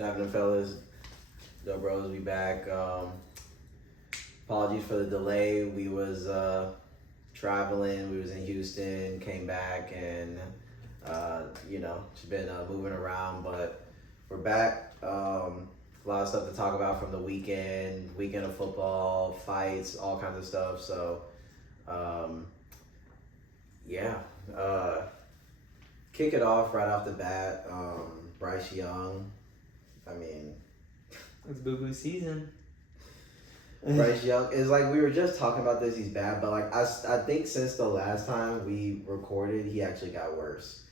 Happening, fellas. Yo, bros, we back. Apologies for the delay. We was traveling. We was in Houston. Came back and just been moving around. But we're back. A lot of stuff to talk about from the weekend. Weekend of football, fights, all kinds of stuff. So, yeah. Kick it off right off the bat. Bryce Young. I mean, it's boo-boo season. Bryce Young is like, we were just talking about this. He's bad, but like I think since the last time we recorded, he actually got worse,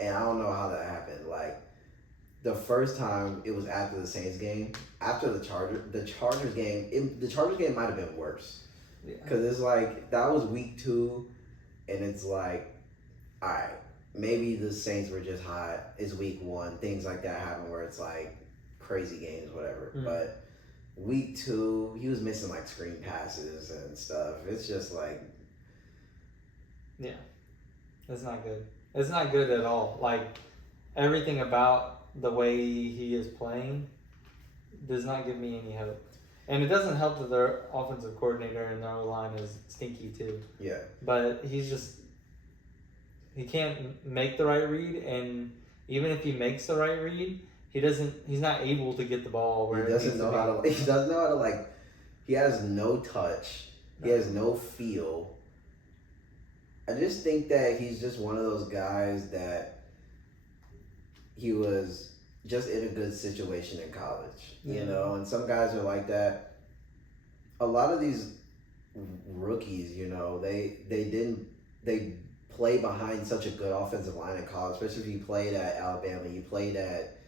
and I don't know how that happened. Like the first time it was after the Saints game, after the Chargers game. The Chargers game might have been worse because it's like that was week 2, and it's like, all right, maybe the Saints were just hot. It's week 1, things like that happen where it's like crazy games, whatever. But week 2, he was missing like screen passes and stuff. It's just like, yeah, it's not good. It's not good at all. Like everything about the way he is playing does not give me any hope. And it doesn't help that their offensive coordinator and their O-line is stinky too. Yeah. But he can't make the right read, and even if he makes the right read, he's not able to get the ball where he doesn't know how to like, he has no touch. He has no feel. I just think that he's just one of those guys that he was just in a good situation in college, you know, and some guys are like that. A lot of these rookies, you know, they play behind such a good offensive line in college, especially if you played at Alabama, you played at,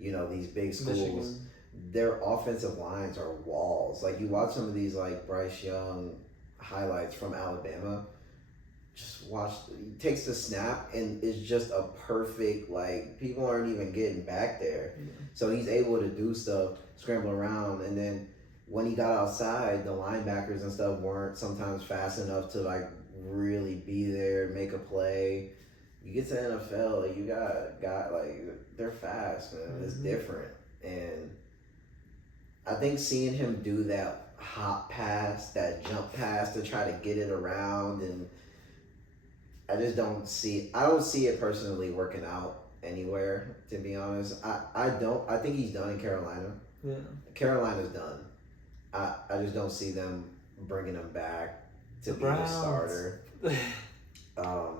you know, these big schools. Michigan. Their offensive lines are walls. Like you watch some of these like Bryce Young highlights from Alabama, just watch, he takes the snap and it's just a perfect, like people aren't even getting back there. So he's able to do stuff, scramble around, and then when he got outside, the linebackers and stuff weren't sometimes fast enough to like really be there, make a play. You get to the NFL, like you got like they're fast, man. It's different, and I think seeing him do that hop pass, that jump pass to try to get it around, and I don't see it personally working out anywhere, to be honest. I think he's done in Carolina. Yeah, Carolina's done. I just don't see them bringing him back to be the starter.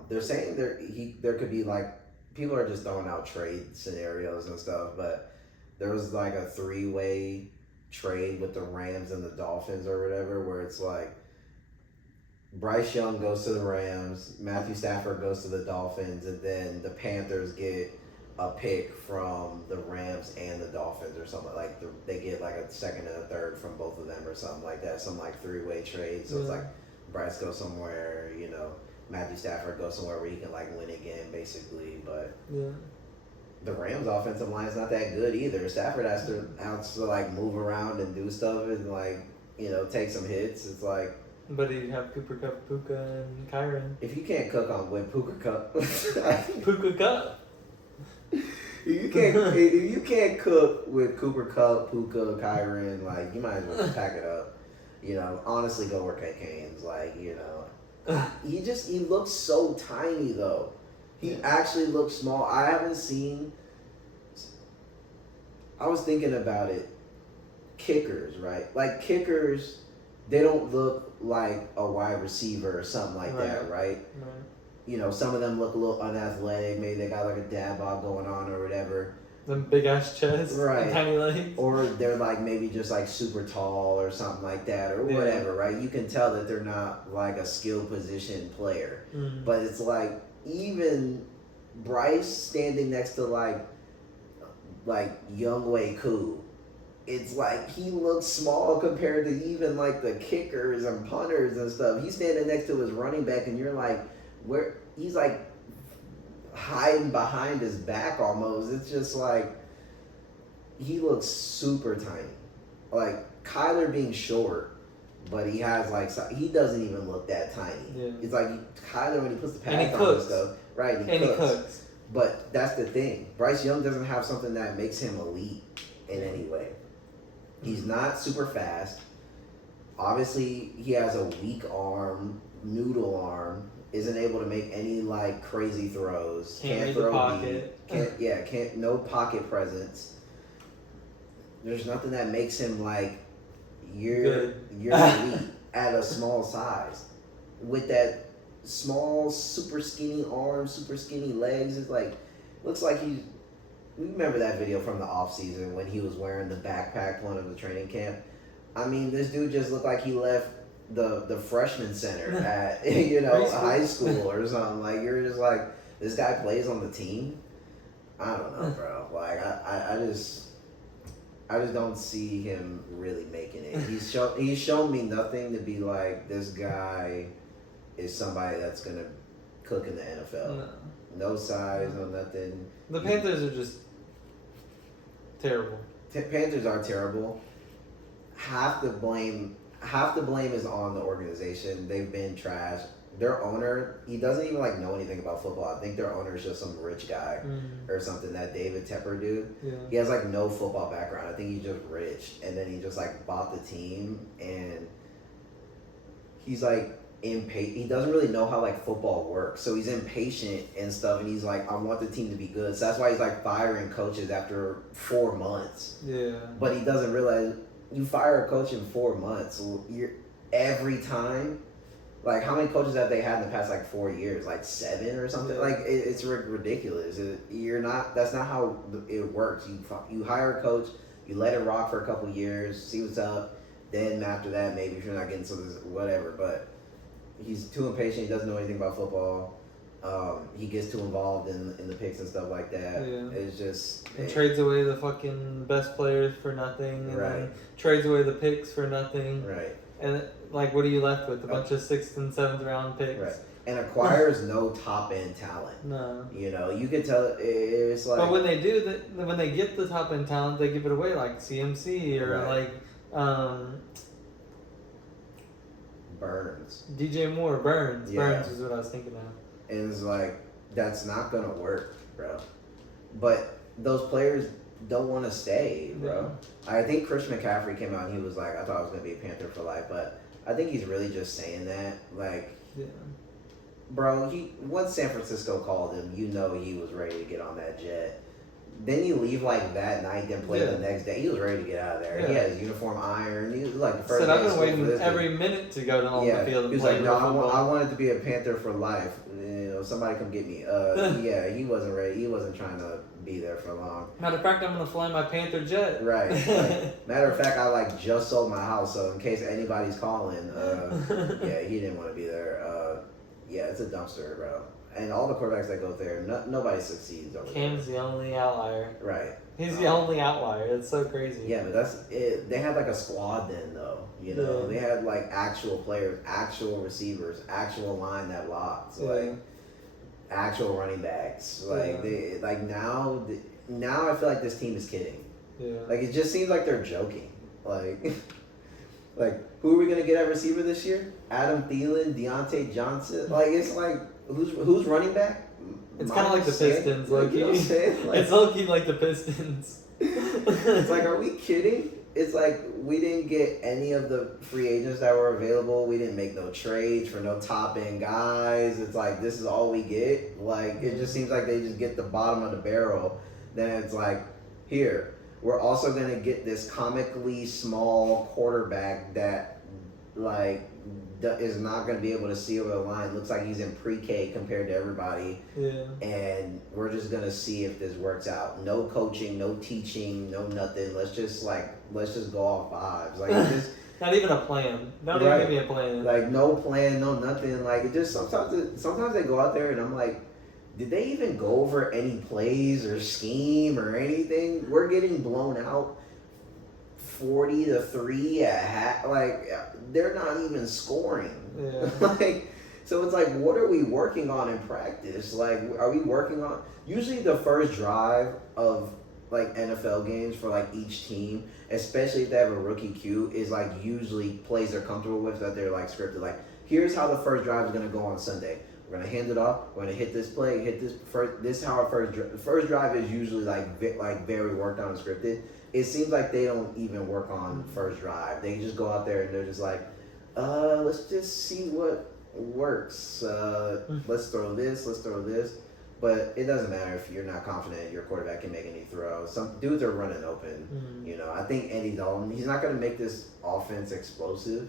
They're saying there could be like, people are just throwing out trade scenarios and stuff, but there was like a 3-way trade with the Rams and the Dolphins or whatever, where it's like Bryce Young goes to the Rams, Matthew Stafford goes to the Dolphins, and then the Panthers get a pick from the Rams and the Dolphins or something. Like they get like a second and a third from both of them or something like that. Some like 3-way trade. So it's like Bryce goes somewhere, you know, Matthew Stafford goes somewhere where he can like win again, basically. But the Rams' offensive line is not that good either. Stafford has to like move around and do stuff and like, you know, take some hits. It's like. But he'd have Cooper Kupp, Puka, and Kyron. If you can't cook on with Puka Kupp, Puka Kupp. If you can't cook with Cooper Kupp, Puka, Kyron, like you might as well pack it up. You know, honestly, go work at Canes. Like, you know, he looks so tiny though. He actually looks small. I was thinking about it. Kickers, right? Like kickers, they don't look like a wide receiver or something like that, right? You know, some of them look a little unathletic. Maybe they got like a dad bod going on or whatever. Them big ass chests, right? Tiny legs, or they're like maybe just like super tall or something like that, or whatever, right? You can tell that they're not like a skill position player, but it's like even Bryce standing next to like Younghoe Koo. It's like he looks small compared to even like the kickers and punters and stuff. He's standing next to his running back, and you're like, where he's like hiding behind his back almost. It's just like he looks super tiny. Like Kyler being short, but he has like he doesn't even look that tiny. Yeah. It's like Kyler when he puts the pads on and stuff, right? He cooks. But that's the thing. Bryce Young doesn't have something that makes him elite. in any way. He's not super fast. Obviously, he has a weak arm, noodle arm. Isn't able to make any like crazy throws. Can't read the pocket. Can't no pocket presence. There's nothing that makes him like you're elite at a small size. With that small, super skinny arm, super skinny legs, it's like looks like he's. Remember that video from the off season when he was wearing the backpack one of the training camp? I mean, this dude just looked like he left the freshman center at high school or something. Like you're just like, this guy plays on the team. I don't know, bro. Like I just don't see him really making it. He's shown me nothing to be like this guy is somebody that's gonna cook in the NFL. No size, no nothing. The Panthers are just terrible. Panthers are terrible. Half the blame is on the organization. They've been trash. Their owner, he doesn't even like know anything about football. I think their owner is just some rich guy or something. That David Tepper dude. Yeah. He has like no football background. I think he's just rich, and then he just like bought the team, and he's like impatient. He doesn't really know how like football works, so he's impatient and stuff. And he's like, I want the team to be good. So that's why he's like firing coaches after 4 months. Yeah. But he doesn't realize you fire a coach in 4 months. You're every time. Like, how many coaches have they had in the past, like, 4 years? Like, 7 or something? Like, it's ridiculous. That's not how it works. You hire a coach, you let it rock for a couple years, see what's up. Then after that, maybe if you're not getting some whatever. But he's too impatient. He doesn't know anything about football. He gets too involved in the picks and stuff like that. Yeah. It's just... And trades away the fucking best players for nothing. And Right. then trades away the picks for nothing. Right. And, like, what are you left with? A bunch of 6th and 7th round picks? Right. And acquires no top-end talent. No. You know, you could tell it's like... But when they do, when they get the top-end talent, they give it away, like CMC or, Right. like, Burns. DJ Moore, Burns. Yeah. Burns is what I was thinking of. And it's like, that's not going to work, bro. But those players don't want to stay, bro. I think Christian McCaffrey came out and he was like, I thought I was going to be a Panther for life. But I think he's really just saying that. Like, Yeah. bro, once San Francisco called him, you know he was ready to get on that jet. Then you leave like that night, then play the next day. He was ready to get out of there. Yeah. He had his uniform ironed. He was like the first Said, day I've of been school for waiting this every dude. minute to go on the field and He was play like, no, football. I wanted to be a Panther for life. You know, somebody come get me. Yeah, he wasn't ready. He wasn't trying to be there for long. Matter of fact, I'm gonna fly my Panther jet. Right. Like, matter of fact, I like just sold my house, so in case anybody's calling, yeah, he didn't want to be there. Yeah, it's a dumpster, bro. And all the quarterbacks that go there, nobody succeeds over Cam's the only outlier. there. Right. He's the only outlier. It's so crazy. Yeah, but that's it. They had like a squad then, though. You know, Yeah. they had like actual players, actual receivers, actual line that blocks, like actual running backs. Like they, like now I feel like this team is kidding. Yeah. Like it just seems like they're joking. Like, like who are we gonna get at receiver this year? Adam Thielen, Deontay Johnson. Like it's like who's running back? It's kind of like the Pistons, like, low-key. you know what I'm saying? Like, It's low-key like the Pistons. It's like, are we kidding? It's like we didn't get any of the free agents that were available. We didn't make no trades for no top end guys. It's like this is all we get. Like it just seems like they just get the bottom of the barrel. Then it's like, here, we're also gonna get this comically small quarterback that like is not going to be able to see over the line. Looks like he's in pre-K compared to everybody. Yeah. And we're just going to see if this works out. No coaching, no teaching, no nothing. Let's just go off vibes. Like it just Not even a plan. Don't even give me a plan. like no plan, no nothing. Like it just sometimes they go out there and I'm like, did they even go over any plays or scheme or anything? We're getting blown out 40-3 at half. Like they're not even scoring. Yeah. Like so it's like, what are we working on in practice? Like are we working on usually the first drive of like NFL games for like each team, especially if they have a rookie Q, is like usually plays they're comfortable with that they're like scripted. Like here's how the first drive is gonna go on Sunday. We're gonna hand it off. We're gonna hit this play. Hit this first. This is how our first drive is usually like very worked on and scripted. it seems like they don't even work on first drive. They just go out there and they're just like, let's just see what works. Let's throw this. Let's throw this. But it doesn't matter if you're not confident your quarterback can make any throws. Some dudes are running open. You know, I think Andy Dalton, he's not going to make this offense explosive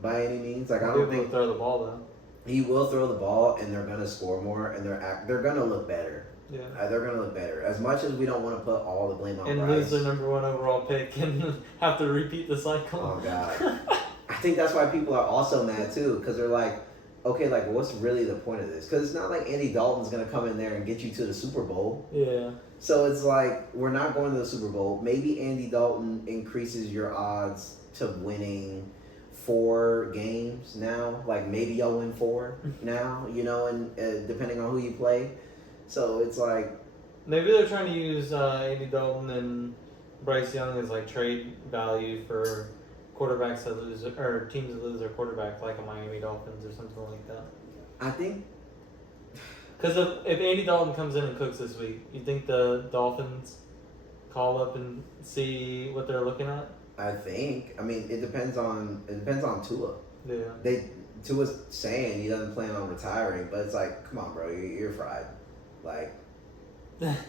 by any means. Like I don't think throw the ball though. He will throw the ball, and they're going to score more, and they're going to look better. Yeah. They're going to look better. As much as we don't want to put all the blame on and Bryce. lose their number 1 overall pick and have to repeat the cycle. Oh God. I think that's why people are also mad too, because they're like, okay, like what's really the point of this? Because it's not like Andy Dalton's gonna come in there and get you to the Super Bowl. Yeah. So it's like we're not going to the Super Bowl. Maybe Andy Dalton increases your odds to winning 4 games now. Like maybe y'all win 4 now. You know, and depending on who you play. So it's like maybe they're trying to use Andy Dalton and Bryce Young as like trade value for quarterbacks that lose or teams that lose their quarterback, like a Miami Dolphins or something like that. I think because if Andy Dalton comes in and cooks this week, you think the Dolphins call up and see what they're looking at? I think. I mean, it depends on Tua. Yeah. Tua's saying he doesn't plan on retiring, but it's like, come on, bro, you're fried. Like, like,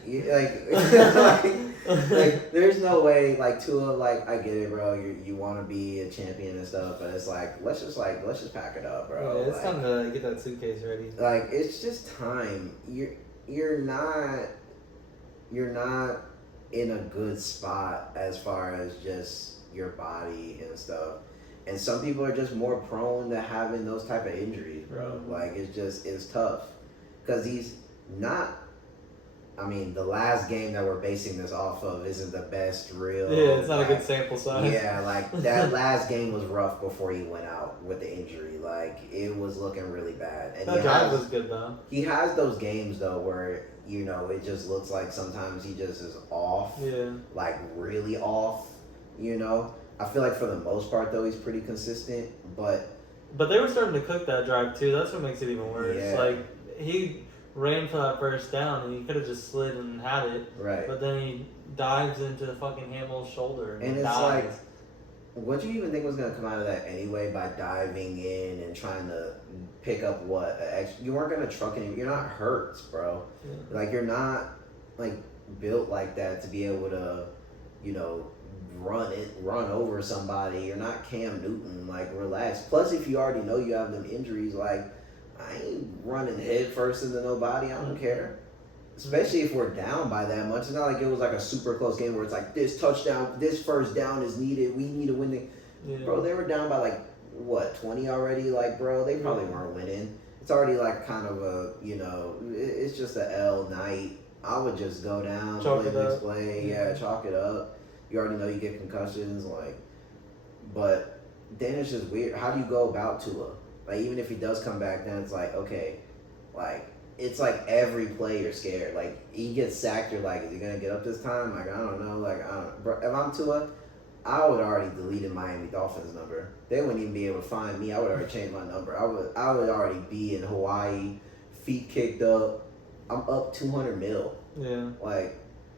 there's no way. Like Tua, like I get it, bro. You want to be a champion and stuff, but it's like let's just pack it up, bro. Yeah, it's like, time to get that suitcase ready. Like it's just time. You're not in a good spot as far as just your body and stuff. And some people are just more prone to having those type of injuries, bro. Mm-hmm. Like it's tough because he's not. I mean, the last game that we're basing this off of isn't the best real. Yeah, it's not a good sample size. Yeah, like that last game was rough before he went out with the injury. Like it was looking really bad. And that drive was good though. He has those games though where it just looks like sometimes he just is off. Yeah. Like really off. I feel like for the most part though he's pretty consistent, but they were starting to cook that drive too. That's what makes it even worse. Yeah. Like he ran for that first down and he could have just slid and had it. Right. But then he dives into fucking Hamill's shoulder and it's dies. like, what do you even think was going to come out of that anyway by diving in and trying to pick up what? You weren't going to truck him. You're not hurt, bro. Yeah. Like, you're not, like, built like that to be able to, run over somebody. You're not Cam Newton. Like, relax. Plus, if you already know you have them injuries, like, I ain't running head first into nobody. I don't care. Especially if we're down by that much. It's not like it was like a super close game where it's like this touchdown, this first down is needed. We need to win the. Yeah. Bro, they were down by like what 20 already. Like, bro, they probably weren't winning. It's already like kind of a it's just a L night. I would just go down, Chalk play it the next up. play. Yeah, chalk it up. You already know you get concussions, like. But then it's just weird. How do you go about Tua? Like, even if he does come back, then it's like, okay, like, it's like every play you're scared. Like, he gets sacked, you're like, is he going to get up this time? Like, I don't know. Like, bro, if I'm Tua, I would already deleted Miami Dolphins number. They wouldn't even be able to find me. I would already change my number. I would already be in Hawaii, feet kicked up. I'm up 200 mil. Yeah. Like,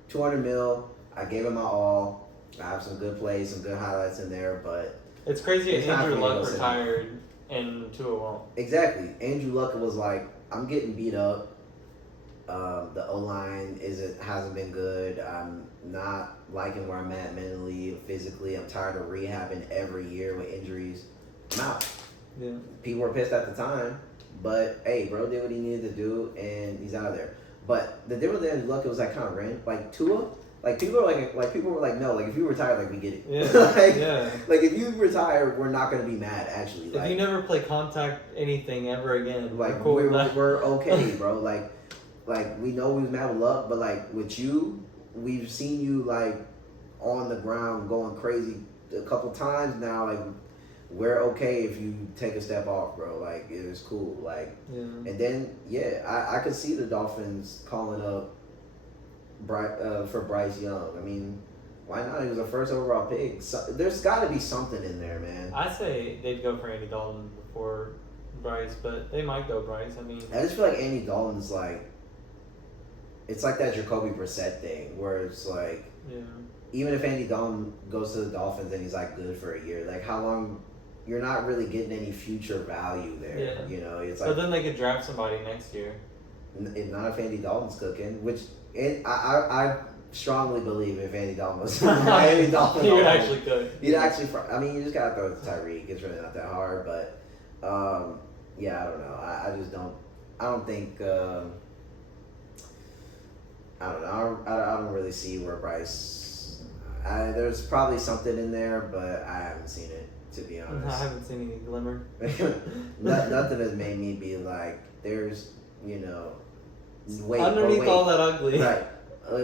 200 mil. I gave him my all. I have some good plays, some good highlights in there, but it's crazy it's Andrew Luck retired and Tua won't. Exactly. Andrew Luck was like, I'm getting beat up. The O-line hasn't been good. I'm not liking where I'm at mentally and physically. I'm tired of rehabbing every year with injuries. I'm out. Yeah. People were pissed at the time, but hey, bro did what he needed to do, and he's out of there. But the difference with Andrew Luck, it was like kind of random. Like Tua, like people were like, no, like if you retire, like we get it. Yeah. Like if you retire, we're not gonna be mad. Actually, if like, you never play contact anything ever again, like cool we're okay, bro. Like we know we was mad with Luck, but like with you, we've seen you like on the ground going crazy a couple times now. Like we're okay if you take a step off, bro. Like it was cool. Like and then I could see the Dolphins calling up for Bryce Young. I mean, why not? He was a first overall pick. So, there's got to be something in there, man. I say they'd go for Andy Dalton before Bryce, but they might go Bryce. I mean, I just feel like Andy Dalton's like, it's like that Jacoby Brissett thing where it's like, even if Andy Dalton goes to the Dolphins and he's like good for a year, like how long? You're not really getting any future value there. Yeah. You know, it's like. But then they could draft somebody next year. Not if Andy Dalton's cooking, which I strongly believe if Andy Dalton was Miami Dolphins, he would actually cook. He'd actually. I mean, you just gotta throw it to Tyreek. It's really not that hard, but yeah, I don't know. I just don't. I don't think. I don't know. I don't really see where Bryce. There's probably something in there, but I haven't seen it, to be honest. I haven't seen any glimmer. Nothing has made me be like, there's, you know, underneath all that ugly. Right.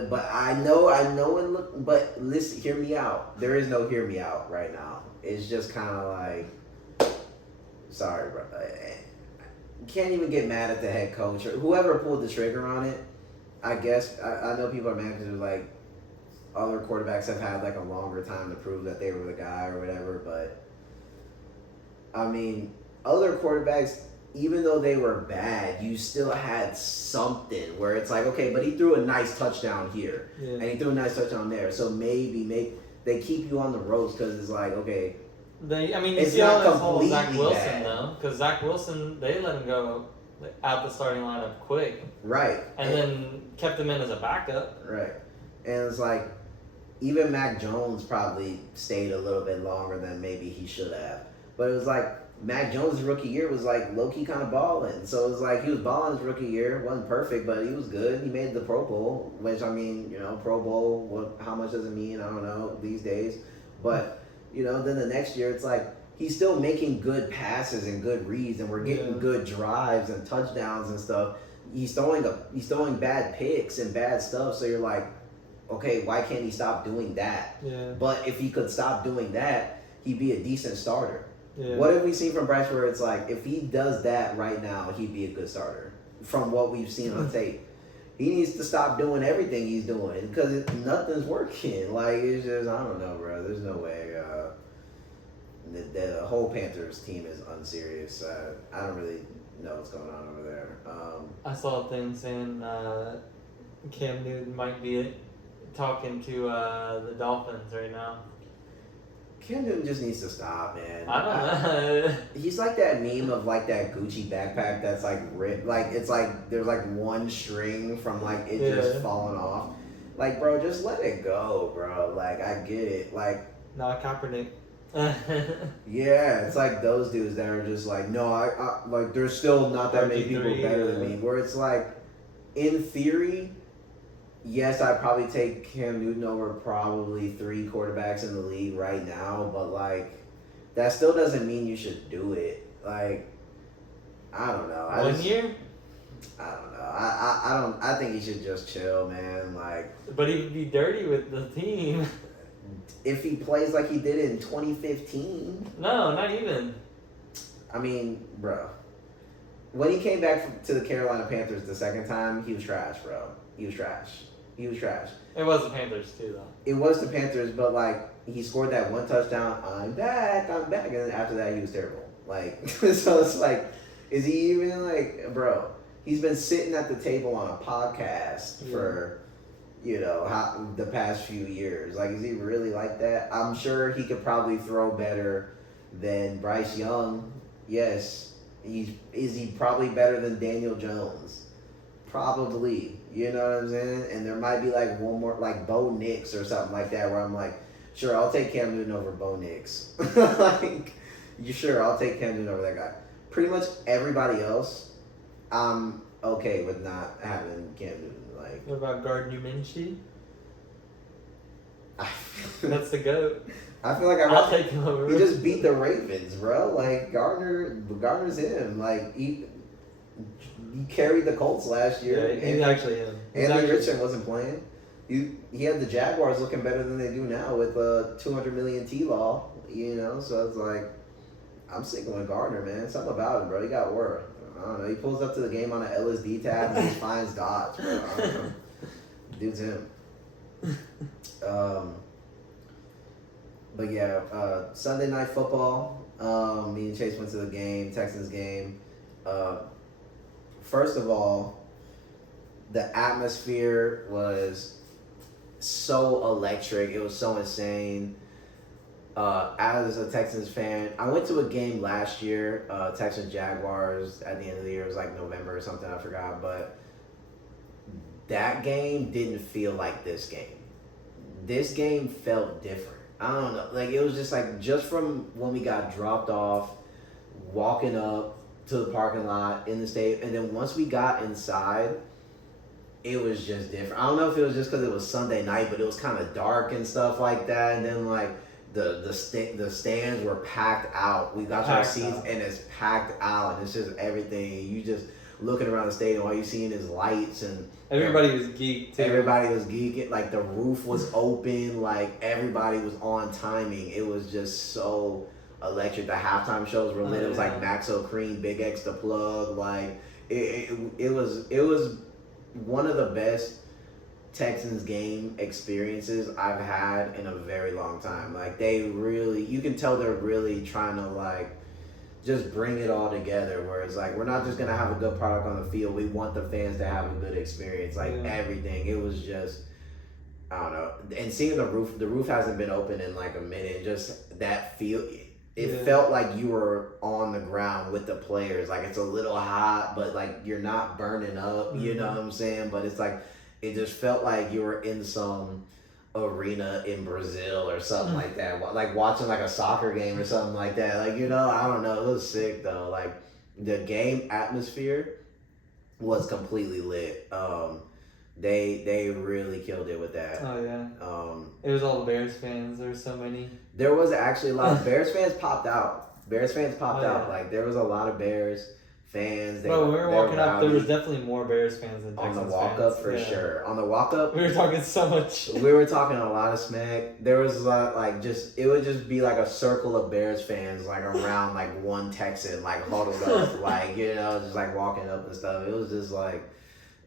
But I know, and look, but listen, hear me out. There is no hear me out right now. It's just kind of like, sorry, bro. Can't even get mad at the head coach or whoever pulled the trigger on it. I guess I know people are mad because like other quarterbacks have had like a longer time to prove that they were the guy or whatever. But I mean, other quarterbacks, even though they were bad, you still had something where it's like, okay, but he threw a nice touchdown here, and he threw a nice touchdown there. So maybe they keep you on the ropes because it's like, okay. You see how this whole Zach Wilson though, because Zach Wilson, they let him go out the starting lineup quick, right, and then kept him in as a backup, right, and it's like even Mac Jones probably stayed a little bit longer than maybe he should have, but it was like Mac Jones' rookie year was like low key kind of balling, so it was like he was balling his rookie year, wasn't perfect, but he was good. He made the Pro Bowl, which I mean, you know, Pro Bowl, how much does it mean? I don't know these days, but. You know, then the next year it's like he's still making good passes and good reads, and we're getting good drives and touchdowns and stuff. He's throwing bad picks and bad stuff. So you're like, okay, why can't he stop doing that? Yeah. But if he could stop doing that, he'd be a decent starter. Yeah. What have we seen from Bryce where it's like if he does that right now, he'd be a good starter from what we've seen on tape. He needs to stop doing everything he's doing because nothing's working. Like, it's just, I don't know, bro. There's no way. The whole Panthers team is unserious. I don't really know what's going on over there. I saw a thing saying Cam Newton might be talking to the Dolphins right now. Cam Newton just needs to stop, man. I don't know. He's like that meme of like that Gucci backpack that's like ripped. Like it's like there's like one string from like it just falling off. Like, bro, just let it go, bro. Like I get it. Like Kaepernick. Yeah, it's like those dudes that are just like, no, I like there's still not that many people better than me. Where it's like, in theory, yes, I'd probably take Cam Newton over probably 3 quarterbacks in the league right now, but like that still doesn't mean you should do it. Like, I don't know. I don't know. I think he should just chill, man. Like, but he'd be dirty with the team. If he plays like he did in 2015. No, not even. I mean, bro. When he came back to the Carolina Panthers the second time, he was trash, bro. He was trash. It was the Panthers too, though. It was the Panthers, but like he scored that one touchdown. I'm back, and then after that he was terrible. Like, so it's like, is he even like, bro? He's been sitting at the table on a podcast for, you know, the past few years. Like, is he really like that? I'm sure he could probably throw better than Bryce Young. Yes. Is he probably better than Daniel Jones? Probably. You know what I'm saying? And there might be like one more, like Bo Nix or something like that, where I'm like, sure, I'll take Cam Newton over Bo Nix. Like, I'll take Cam Newton over that guy. Pretty much everybody else, I'm okay with not having Cam Newton. Like, what about Gardner Minshew? That's the GOAT. I feel like I'll take him over. He just beat the Ravens, bro. Like, Gardner's him. Like, he carried the Colts last year. Yeah, he's actually him. Anthony Richardson wasn't playing. He had the Jaguars looking better than they do now with $200 million T-Law, you know? So it's like, I'm sticking with Gardner, man. Something about him, bro. He got work. I don't know. He pulls up to the game on an LSD tab and he finds dots, bro. I don't know. Dude's him. But yeah, Sunday Night Football. Me and Chase went to the game, Texans game. First of all, the atmosphere was so electric. It was so insane. As a Texans fan, I went to a game last year, Texans Jaguars at the end of the year. It was like November or something, I forgot. But that game didn't feel like this game. This game felt different. I don't know. Like, it was just like, just from when we got dropped off, walking up to the parking lot in the state, and then once we got inside, it was just different. I don't know if it was just because it was Sunday night, but it was kind of dark and stuff like that. And then like the stands were packed out. We got to our seats and it's packed out, and it's just everything. You just looking around the stadium, all you seeing is lights, and everybody was geeked too. Everybody was geeking. Like, the roof was open. Like, everybody was on timing. It was just so electric. The halftime shows were lit. It was like Maxo Cream, Big X the Plug. Like, it was one of the best Texans game experiences I've had in a very long time. Like, they really, you can tell they're really trying to like just bring it all together, where it's like, we're not just gonna have a good product on the field, we want the fans to have a good experience. Like, everything, it was just, I don't know. And seeing the roof hasn't been open in like a minute. Just that feel, it felt like you were on the ground with the players. Like, it's a little hot, but like you're not burning up, you know what I'm saying? But it's like, it just felt like you were in some arena in Brazil or something like that. Like watching like a soccer game or something like that. Like, you know, I don't know. It was sick though. Like, the game atmosphere was completely lit. They really killed it with that. Oh yeah. It was all the Bears fans. There were so many. There was actually a lot of Bears fans popped out. Out. Like, there was a lot of Bears fans. Bro, when we were walking up, there was definitely more Bears fans than Texans on the walk up for sure. On the walk up, we were talking so much. We were talking a lot of smack. There was a lot, like, just, it would just be like a circle of Bears fans, like, around like one Texan, like, huddled up, like, you know, just like walking up and stuff. It was just like,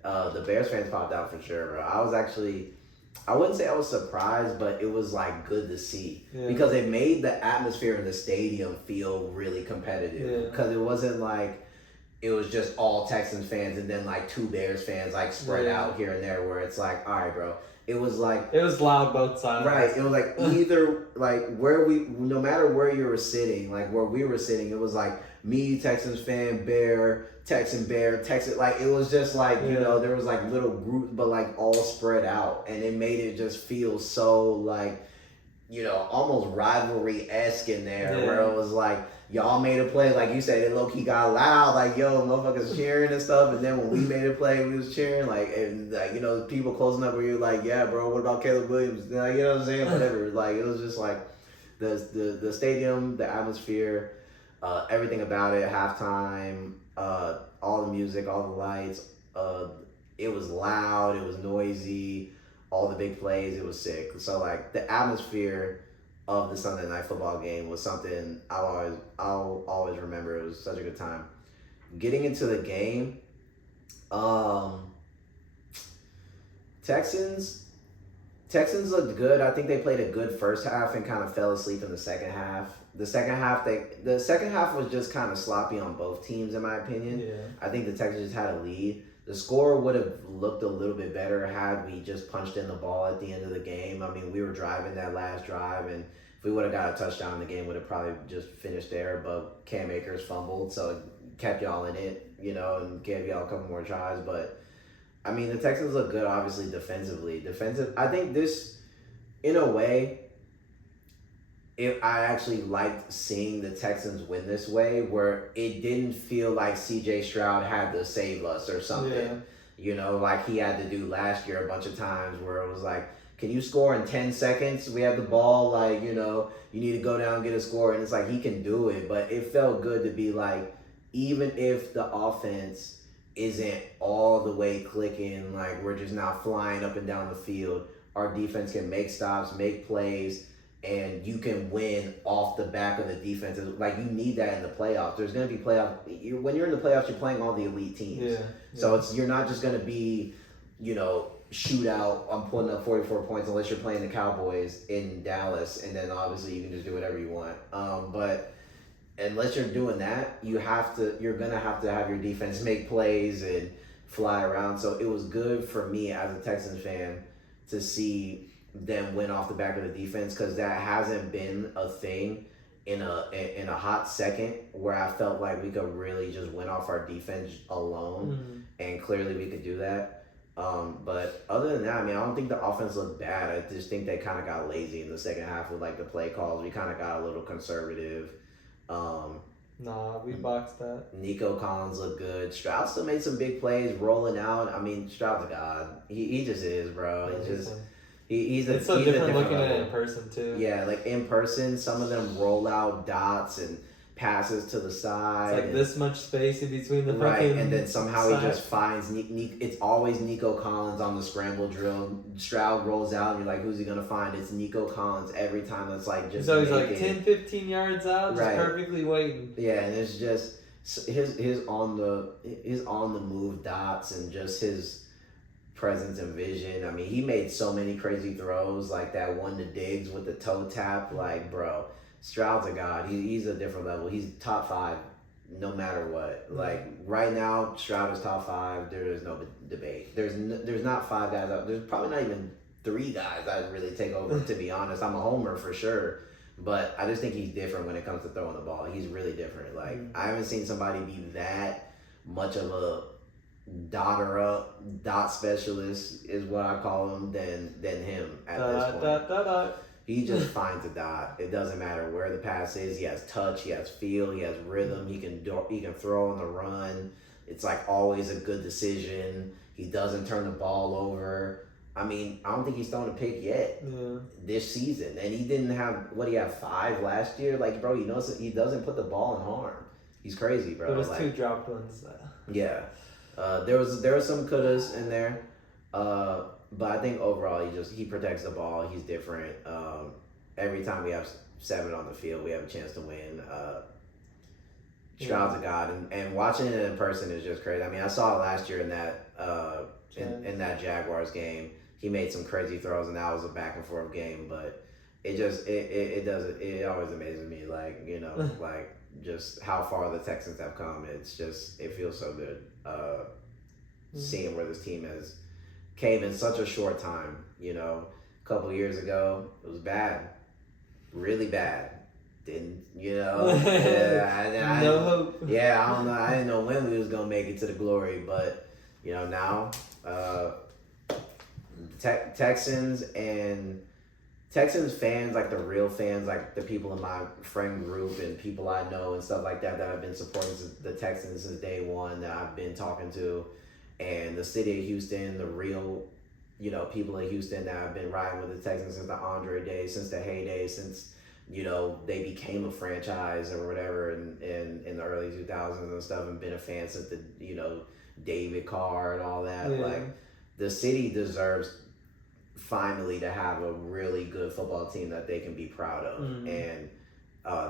the Bears fans popped out for sure, bro. I wouldn't say I was surprised, but it was like good to see because it made the atmosphere in the stadium feel really competitive. Because it wasn't like it was just all Texans fans and then like two Bears fans like spread out here and there, where it's like, all right, bro. It was like, it was loud both sides. Right. It was like either like no matter where you were sitting, like where we were sitting, it was like me, Texans fan, Bear, Texan, like it was just like, you know, there was like little groups, but like all spread out, and it made it just feel so like, you know, almost rivalry-esque in there, where it was like, y'all made a play, like you said, it low-key got loud, like, yo, motherfuckers cheering and stuff, and then when we made a play, we was cheering, like, and like, you know, people closing up where you're like, yeah, bro, what about Caleb Williams? Like, you know what I'm saying? Whatever. Like, it was just like the stadium, the atmosphere, everything about it, halftime, all the music, all the lights, it was loud, it was noisy, all the big plays, it was sick. So like the atmosphere of the Sunday night football game was something I'll always remember. It was such a good time. Getting into the game, Texans looked good. I think they played a good first half and kind of fell asleep in the second half. The second half was just kind of sloppy on both teams, in my opinion. Yeah. I think the Texans just had a lead. The score would have looked a little bit better had we just punched in the ball at the end of the game. I mean, we were driving that last drive, and if we would have got a touchdown, the game would have probably just finished there. But Cam Akers fumbled, so it kept y'all in it, you know, and gave y'all a couple more tries. But I mean, the Texans look good, obviously, defensively. I think this, in a way, I actually liked seeing the Texans win this way, where it didn't feel like C.J. Stroud had to save us or something. Yeah. You know, like he had to do last year a bunch of times, where it was like, can you score in 10 seconds? We have the ball, like, you know, you need to go down and get a score. And it's like, he can do it. But it felt good to be like, even if the offense isn't all the way clicking, like we're just not flying up and down the field, our defense can make stops, make plays, and you can win off the back of the defense. Like, you need that in the playoffs. There's going to be playoffs. When you're in the playoffs, you're playing all the elite teams. So you're not just going to be, you know, shootout, I'm putting up 44 points, unless you're playing the Cowboys in Dallas, and then obviously you can just do whatever you want. But unless you're doing that, you're going to have your defense make plays and fly around. So it was good for me as a Texans fan to see them win off the back of the defense, because that hasn't been a thing in a hot second, where I felt like we could really just win off our defense alone, and clearly we could do that. But other than that, I mean, I don't think the offense looked bad. I just think they kind of got lazy in the second half with like the play calls. We kind of got a little conservative. Um, Nah, we boxed that. Nico Collins looked good. Stroud still made some big plays rolling out. I mean, Stroud's a god. He just is, bro. He's just he's a It's so he's a different looking at level. it in person too. Yeah, like in person, some of them roll out dots and passes to the side. It's like and, this much space in between the right, fucking and then somehow side. he just finds. It's always Nico Collins on the scramble drill. Stroud rolls out, and you're like, who's he gonna find? It's Nico Collins every time. It's like just. So he's like 10, 15 yards out, just right. perfectly waiting. Yeah, and it's just his on the move dots and just his presence and vision. I mean, he made so many crazy throws, like that one to Diggs with the toe tap. Like, bro, Stroud's a god. He's a different level. He's top 5, no matter what. Like right now, Stroud is top 5. There is no debate. There's not 5 guys out. There's probably not even 3 guys I'd really take over. To be honest, I'm a homer for sure. But I just think he's different when it comes to throwing the ball. He's really different. Like, I haven't seen somebody be that much of a dot specialist is what I call him than him at this point. He just finds a dot. It doesn't matter where the pass is. He has touch. He has feel. He has rhythm. He can throw on the run. It's like always a good decision. He doesn't turn the ball over. I mean, I don't think he's thrown a pick yet this season, and he didn't have he had 5 last year. Like, bro, he doesn't put the ball in harm. He's crazy, bro. There was like, 2 dropped ones. Yeah, there was some couldas in there, but I think overall he protects the ball. He's different. Every time we have 7 on the field, we have a chance to win. Stroud's a god, and watching it in person is just crazy. I mean, I saw it last year in that in that Jaguars game. He made some crazy throws, and that was a back and forth game. But it always amazes me, like, you know, like just how far the Texans have come. It feels so good seeing where this team has came in such a short time. You know, a couple years ago it was bad, really bad. Didn't, you know? Yeah, no hope. Yeah, I don't know. I didn't know when we was gonna make it to the glory, but you know now, Texans fans, like the real fans, like the people in my friend group and people I know and stuff like that have been supporting the Texans since day one, that I've been talking to, and the city of Houston, the real, you know, people in Houston that have been riding with the Texans since the Andre days, since the heyday, since, you know, they became a franchise or whatever in the early 2000s and stuff, and been a fan since the, you know, David Carr and all that. Like, the city deserves finally to have a really good football team that they can be proud of. And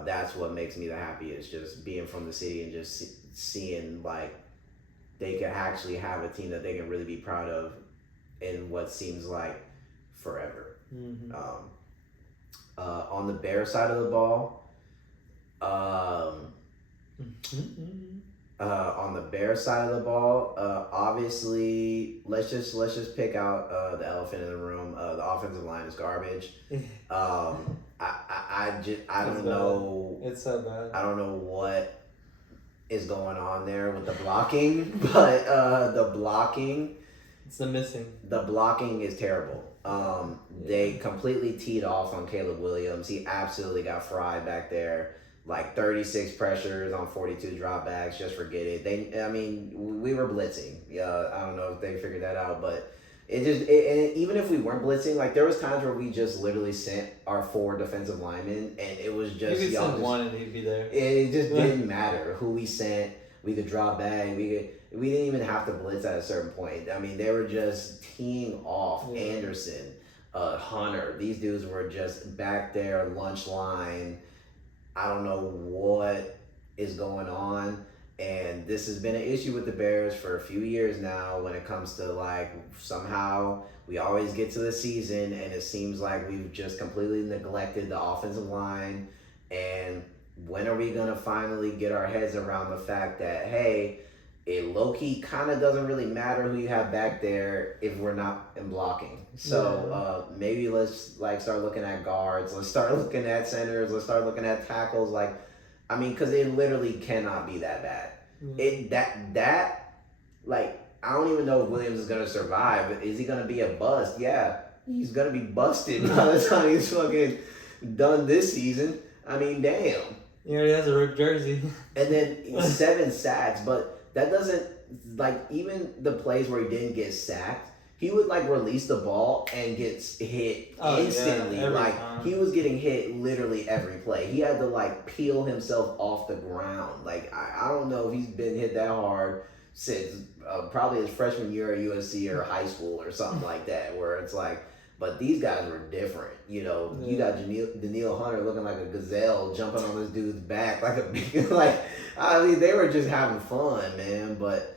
that's what makes me the happiest, just being from the city and just seeing like they can actually have a team that they can really be proud of in what seems like forever. On the Bears side of the ball, on the Bears side of the ball, obviously, let's just pick out the elephant in the room. The offensive line is garbage. I don't know. It's so bad. I don't know what is going on there with the blocking, but the blocking. It's the missing. The blocking is terrible. They completely teed off on Caleb Williams. He absolutely got fried back there. Like 36 pressures on 42 dropbacks. Just forget it. We were blitzing. Yeah, I don't know if they figured that out, but and even if we weren't blitzing, like there was times where we just literally sent our 4 defensive linemen, and it was just you could send one and he'd be there. It just didn't matter who we sent. We could drop back. We didn't even have to blitz at a certain point. I mean, they were just teeing off. Anderson, Hunter. These dudes were just back there, lunch line. I don't know what is going on. And this has been an issue with the Bears for a few years now when it comes to, like, somehow we always get to the season and it seems like we've just completely neglected the offensive line. And when are we going to finally get our heads around the fact that, hey, it low key kind of doesn't really matter who you have back there if we're not in blocking. So maybe let's like start looking at guards. Let's start looking at centers. Let's start looking at tackles. Like, I mean, because it literally cannot be that bad. It that like I don't even know if Williams is gonna survive. Is he gonna be a bust? Yeah, he's gonna be busted by the time he's fucking done this season. I mean, damn. He already has a ripped jersey. And then 7 sacks, but that doesn't, like, even the plays where he didn't get sacked, he would like release the ball and gets hit instantly. Yeah, like time. He was getting hit literally every play. He had to like peel himself off the ground. Like I don't know if he's been hit that hard since probably his freshman year at USC or high school or something like that. Where it's like, but these guys were different. You know, you got Daniil Hunter looking like a gazelle jumping on this dude's back like a big like. I mean, they were just having fun, man. But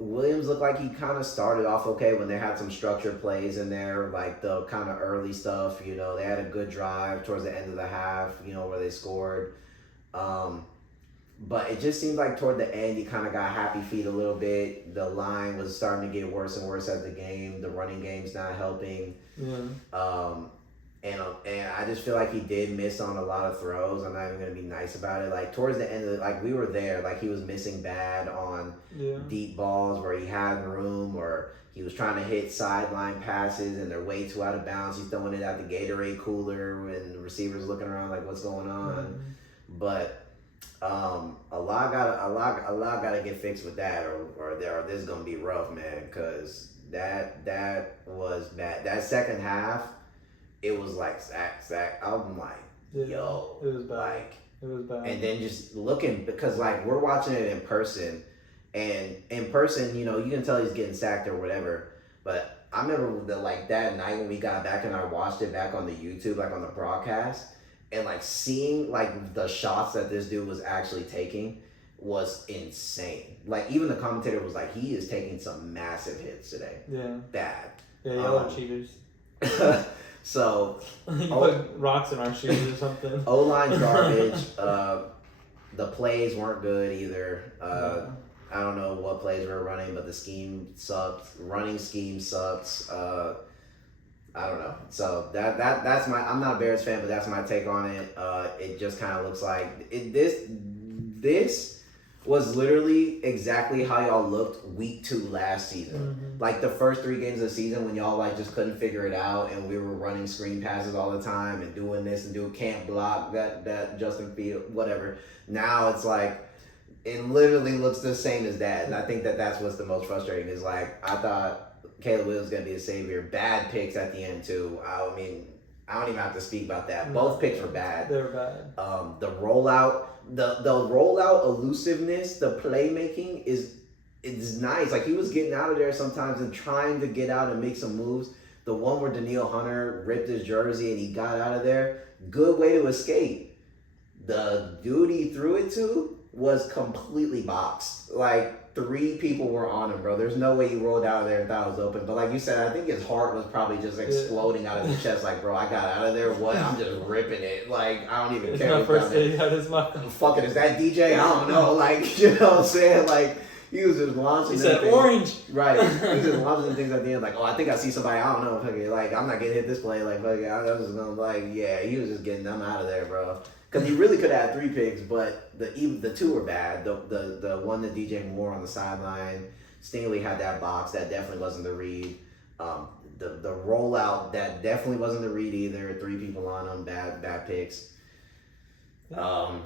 Williams looked like he kind of started off okay when they had some structured plays in there, like the kind of early stuff. You know, they had a good drive towards the end of the half, you know, where they scored. But it just seemed like toward the end, he kind of got happy feet a little bit. The line was starting to get worse and worse as the game. The running game's not helping. And I just feel like he did miss on a lot of throws. I'm not even going to be nice about it. Like, towards the end of it, like, we were there. Like, he was missing bad on deep balls where he had room, or he was trying to hit sideline passes and they're way too out of bounds. He's throwing it at the Gatorade cooler when the receiver's looking around like, what's going on? But a lot gotta get fixed with that, or this is gonna be rough, man. Because that was bad. That second half, it was like sack. I'm like, yo, it was bad. Like, it was bad. And then just looking, because like we're watching it in person, and in person, you know, you can tell he's getting sacked or whatever. But I remember that night when we got back and I watched it back on the YouTube, like on the broadcast, and like seeing like the shots that this dude was actually taking was insane. Like even the commentator was like, he is taking some massive hits today. Yeah. Bad. Yeah, y'all are cheaters. So you put rocks in our shoes or something. O-line's garbage. The plays weren't good either. I don't know what plays we were running, but the scheme sucked. Running scheme sucks. I don't know. So that's my. I'm not a Bears fan, but that's my take on it. It just kind of looks like this was literally exactly how y'all looked week 2 last season. Like the first 3 games of the season when y'all like just couldn't figure it out, and we were running screen passes all the time and doing this and can't block that Justin Field, whatever. Now it's like it literally looks the same as that, and I think that's what's the most frustrating. Is like I thought Caleb Williams was gonna be a savior. Bad picks at the end too. I mean, I don't even have to speak about that. Both picks were bad. They were bad. The rollout, the rollout elusiveness, the playmaking is nice. Like he was getting out of there sometimes and trying to get out and make some moves. The one where Daniil Hunter ripped his jersey and he got out of there, good way to escape. The dude he threw it to was completely boxed. Like 3 people were on him, bro. There's no way he rolled out of there and thought it was open. But like you said, I think his heart was probably just exploding out of his chest. Like, bro, I got out of there. What? I'm just ripping it. Like, I don't even care. It's my first day out his mouth. Fuck it, is that DJ? I don't know. Like, you know what I'm saying? Like, he was just launching. He said orange. Right. He was just launching things at the end. Like, oh, I think I see somebody. I don't know. Fuck it. Like, I'm not getting hit this play. Like, fuck it. I was just gonna he was just getting them out of there, bro. Because he really could have had 3 picks, but the 2 were bad. The one that DJ Moore on the sideline, Stingley had that box. That definitely wasn't the read. The rollout, that definitely wasn't the read either. 3 people on him, bad picks. A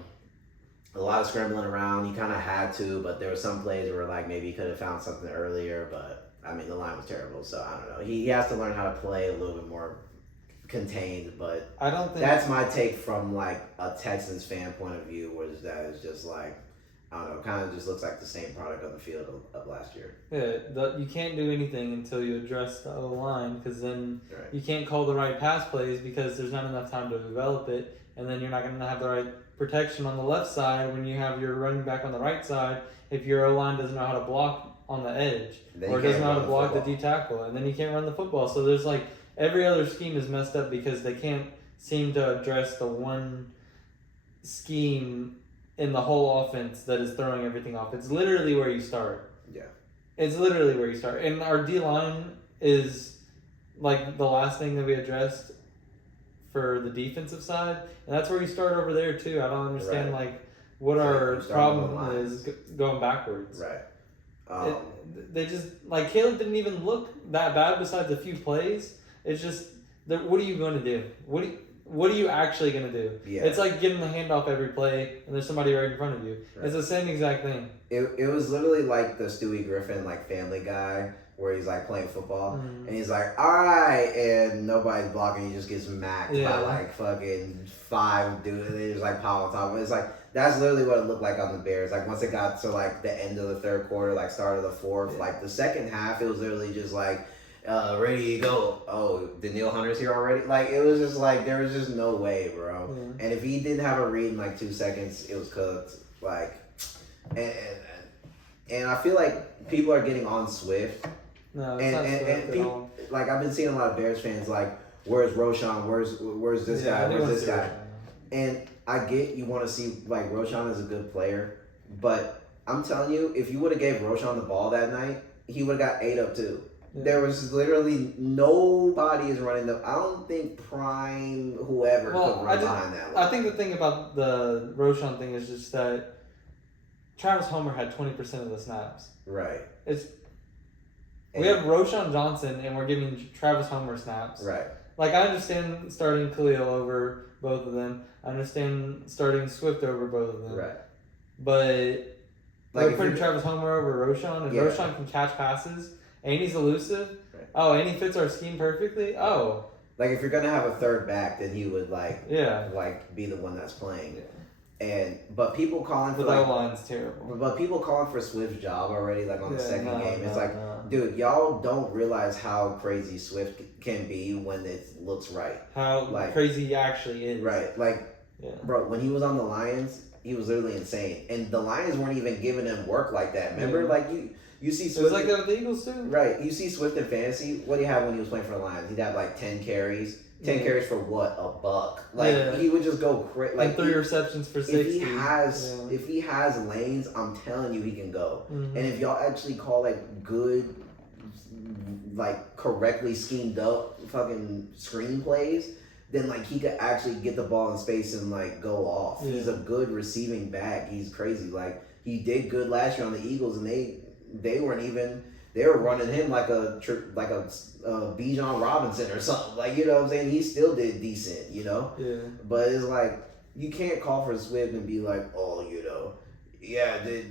lot of scrambling around. He kind of had to, but there were some plays where like maybe he could have found something earlier. But I mean, the line was terrible, so I don't know. He has to learn how to play a little bit more contained, but I don't think that's my take from like a Texans fan point of view, was that it's just like, I don't know, kind of just looks like the same product on the field of last year. Yeah, you can't do anything until you address the O-line, because then you can't call the right pass plays because there's not enough time to develop it, and then you're not going to have the right protection on the left side when you have your running back on the right side if your O-line doesn't know how to block on the edge, or doesn't know how to block the D-tackle, and then you can't run the football. So there's like every other scheme is messed up because they can't seem to address the one scheme in the whole offense that is throwing everything off. It's literally where you start. Yeah. It's literally where you start. And our D-line is like the last thing that we addressed for the defensive side. And that's where you start over there too. I don't understand like what our problem is going backwards. Right. They just, like, Caleb didn't even look that bad besides a few plays. It's just, what are you going to do? What are you actually going to do? Yeah. It's like getting the handoff every play and there's somebody right in front of you. Right. It's the same exact thing. It was literally like the Stewie Griffin, like, Family Guy, where he's like playing football and he's like, all right, and nobody's blocking, he just gets macked by like fucking 5 dudes, and they just like pile on top of it. It's like, that's literally what it looked like on the Bears. Like, once it got to like the end of the third quarter, like start of the fourth, like the second half, it was literally just like, ready to go. Oh, Danielle Hunter's here already? Like, it was just like, there was just no way, bro. And if he didn't have a read in like 2 seconds, it was cooked. Like, and I feel like people are getting on Swift. No, it's not Swift and people, like, I've been seeing a lot of Bears fans like, where's Roshan? Where's this guy? Where's this guy? And I get you want to see like Roshan is a good player, but I'm telling you, if you would have gave Roshan the ball that night, he would have got 8 up too. Yeah. There was literally nobody is running the. I don't think Prime whoever could run behind that line. I think the thing about the Roshan thing is just that Travis Homer had 20% of the snaps. Right. We have Roshan Johnson and we're giving Travis Homer snaps. Right. Like, I understand starting Khalil over both of them. I understand starting Swift over both of them. Right. But like, we're putting Travis Homer over Roshan, and Roshan can catch passes, and he's elusive. Right. Oh, and he fits our scheme perfectly. Oh. Like, if you're gonna have a third back, then he would like be the one that's playing. Yeah. But people calling for that line's terrible. But people calling for Swift's job already, like on the second game. It's dude, y'all don't realize how crazy Swift can be when it looks right. How crazy he actually is. Right, bro. When he was on the Lions, he was literally insane, and the Lions weren't even giving him work like that. Remember, like you see Swift. It was like that with the Eagles too. Right, you see Swift in fantasy. What do you have when he was playing for the Lions? He'd have like 10 carries. 10 carries for what? $1. Like, he would just go crazy. Like, 3 receptions for 60. If he has lanes, I'm telling you, he can go. And if y'all actually call like good, like correctly schemed up fucking screenplays, then like he could actually get the ball in space and like go off. He's a good receiving back. He's crazy. Like, he did good last year on the Eagles, and they weren't even. They were running him like a Bijan Robinson or something. Like, you know what I'm saying? He still did decent, you know? Yeah. But it's like, you can't call for Swift and be like, oh, you know,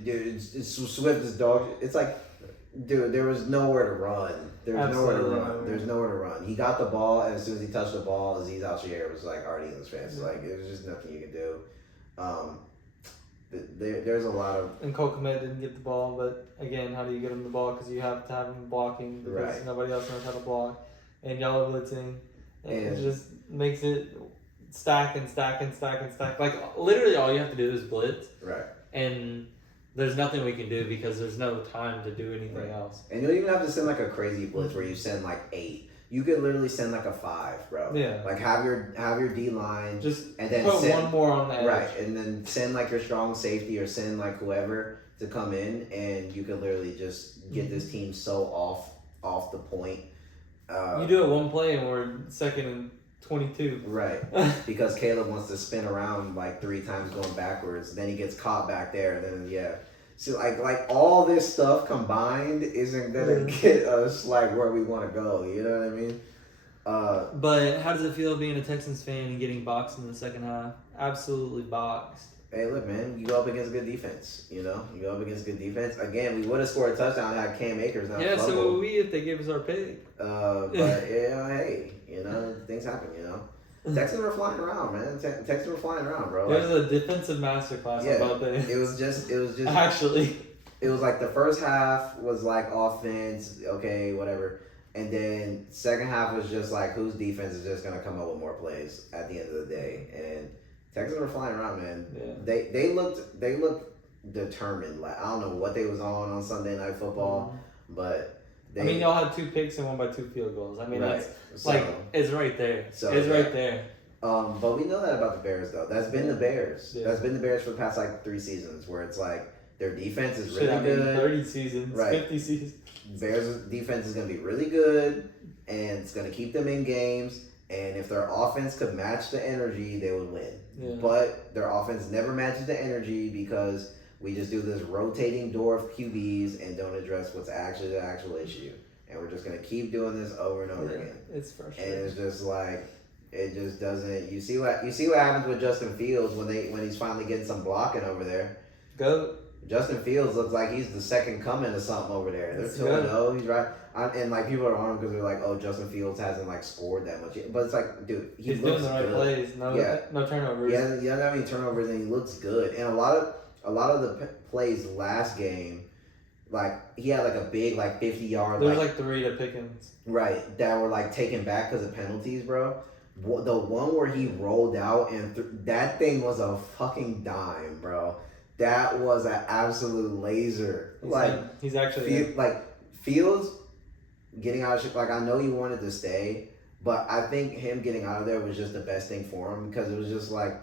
dude, Swift is dog. It's like, dude, there was nowhere to run. There's nowhere to run. He got the ball, and as soon as he touched the ball, Aziz Al-Shaair was like already in his face. Like, it was just nothing you could do. There's a lot of... And Cole Kmet didn't get the ball, but again, how do you get him the ball? Because you have to have him blocking because nobody else knows how to block. And y'all are blitzing. And it just makes it stack and stack and stack and stack. Like, literally all you have to do is blitz. Right. And there's nothing we can do because there's no time to do anything else. And you don't even have to send like a crazy blitz where you send like 8. You could literally send like a 5, bro. Yeah. Like, have your D line, just and then put one more on the edge. Right, and then send like your strong safety or send like whoever to come in, and you could literally just get this team so off the point. You do it one play and we're 2nd and 22. Right, because Caleb wants to spin around like 3 times going backwards. Then he gets caught back there, and then So like all this stuff combined isn't gonna get us like where we want to go. You know what I mean? But how does it feel being a Texans fan and getting boxed in the second half? Absolutely boxed. Hey, look, man, you go up against good defense. You know, you go up against good defense. Again, we would have scored a touchdown had Cam Akers not fumbled. So would we if they gave us our pick. But hey, you know, things happen. You know. Texans were flying around, man. Texans were flying around, bro. It was a defensive masterclass on both days. It was just actually. It was like the first half was like offense, okay, whatever, and then second half was just like whose defense is just gonna come up with more plays at the end of the day. And Texans were flying around, man. Yeah. They looked determined. Like, I don't know what they was on Sunday Night Football, but. Y'all had 2 picks and won by 2 field goals. That's like, it's right there. Right there. But we know that about the Bears, though. That's been the Bears. Yeah. That's been the Bears for the past like 3 seasons, where it's like their defense is Shit, really good. 30 seasons, Right. 50 seasons. Bears' defense is going to be really good, and it's going to keep them in games. And if their offense could match the energy, they would win. Yeah. But their offense never matches the energy because we just do this rotating door of QBs and don't address what's actually the actual issue. And we're just going to keep doing this over and over again. It's frustrating. And it's just like it just doesn't. You see what happens with Justin Fields when he's finally getting some blocking over there. Go. Justin Fields looks like he's the second coming of something over there. They're 2-0. He's right. And like people are on him because they're like, oh, Justin Fields hasn't like scored that much yet. But it's like, dude, he's looks doing the right good. plays. No turnovers. He doesn't have any turnovers, and he looks good. And a lot of the plays last game, like he had like a big like 50-yard. There was like 3 to Pickens. Right, that were like taken back because of penalties, bro. The one where he rolled out and that thing was a fucking dime, bro. That was an absolute laser. He's actually Fields getting out of like I know he wanted to stay, but I think him getting out of there was just the best thing for him because it was just like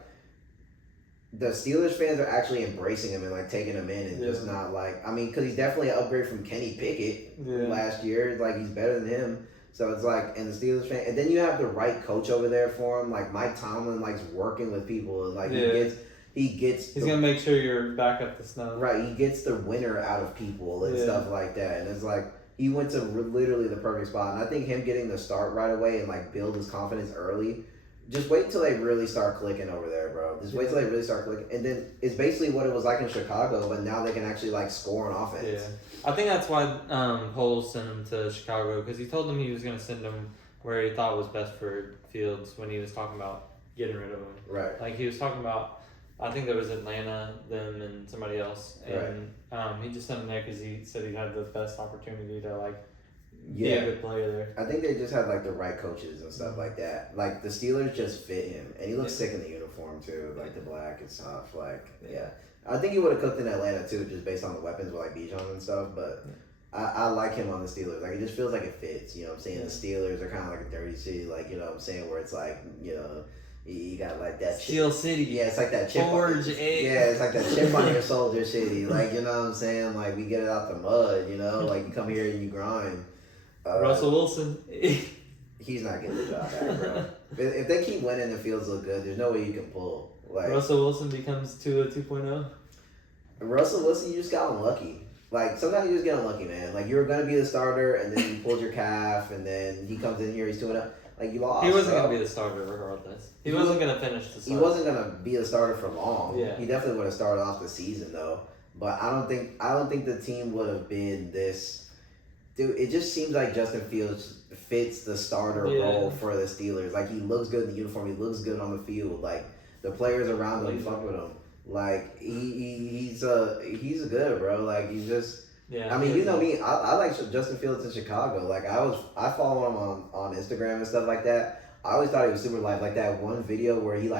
the Steelers fans are actually embracing him and like taking him in and just not like because he's definitely an upgrade from Kenny Pickett last year. Like he's better than him. So it's like, and the Steelers fan, and then you have the right coach over there for him. Like Mike Tomlin likes working with people and like he's gonna make sure you're back up the snow. Right, he gets the winner out of people and stuff like that. And it's like he went to literally the perfect spot. And I think him getting the start right away and like build his confidence early. Just wait until they really start clicking over there, bro. Just wait till they really start clicking. And then it's basically what it was like in Chicago, but now they can actually like score on offense. Yeah. I think that's why Holes sent him to Chicago because he told them he was going to send him where he thought was best for Fields when he was talking about getting rid of him. Right. Like he was talking about, I think there was Atlanta, them, and somebody else. And he just sent him there because he said he had the best opportunity to like be a good player there. I think they just had like the right coaches and stuff like that. Like the Steelers just fit him, and he looks sick in the uniform too, like the black and stuff. Like I think he would have cooked in Atlanta too, just based on the weapons with like Bijan and stuff. But I like him on the Steelers. Like it just feels like it fits. You know what I'm saying? Yeah. The Steelers are kind of like a dirty city, like you know what I'm saying, where it's like you got like that Steel City. Yeah, it's like that chip. It's like that chip on your soldier city. Like you know what I'm saying? Like we get it out the mud. You know, like you come here and you grind. Russell Wilson. He's not getting the job back, bro. If they keep winning and Fields look good, there's no way you can pull. Like Russell Wilson becomes Tua 2.0. Russell Wilson, you just got unlucky. Like sometimes you just get unlucky, man. Like you were gonna be the starter, and then you pulled your calf, and then he comes in here, he's 2-0. Like you lost. He wasn't gonna be the starter regardless. He wasn't gonna finish the start. He wasn't gonna be the starter for long. Yeah. He definitely would have started off the season though. But I don't think the team would have been this. Dude, it just seems like Justin Fields fits the starter role for the Steelers. Like, he looks good in the uniform. He looks good on the field. Like, the players around him fuck with him. Like, he's good, bro. Like, he's just... Yeah, I mean, you know me. I like Justin Fields in Chicago. Like, I follow him on Instagram and stuff like that. I always thought he was super light. Like, that one video where it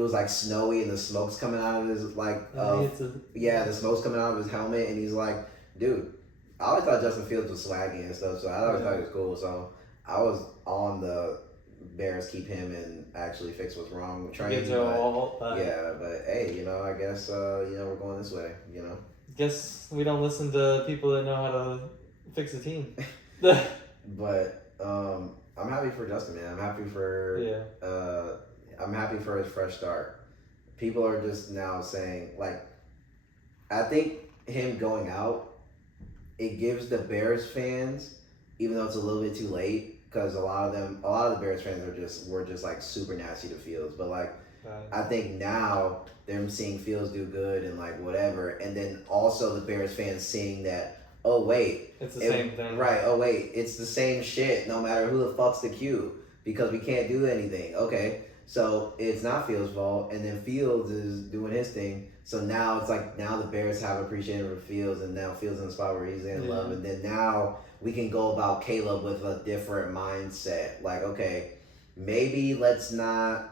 was, like, snowy and the smoke's coming out of his, like... the smoke's coming out of his helmet. And he's like, dude... I always thought Justin Fields was swaggy and stuff, so I always thought he was cool. So I was on the Bears keep him and actually fix what's wrong with training. But hey, I guess we're going this way. Guess we don't listen to people that know how to fix a team. But I'm happy for Justin, man. I'm happy for his fresh start. People are just now saying I think him going out. It gives the Bears fans, even though it's a little bit too late, because a lot of the Bears fans were just like super nasty to Fields. But I think now they're seeing Fields do good and like whatever, and then also the Bears fans seeing that it's the same thing, right? Oh wait, it's the same shit no matter who the fuck's the Q because we can't do anything. Okay, so it's not Fields' fault, and then Fields is doing his thing. So now it's like now the Bears have appreciation for Fields, and now Fields in the spot where he's in love, and then now we can go about Caleb with a different mindset. Like, okay, maybe let's not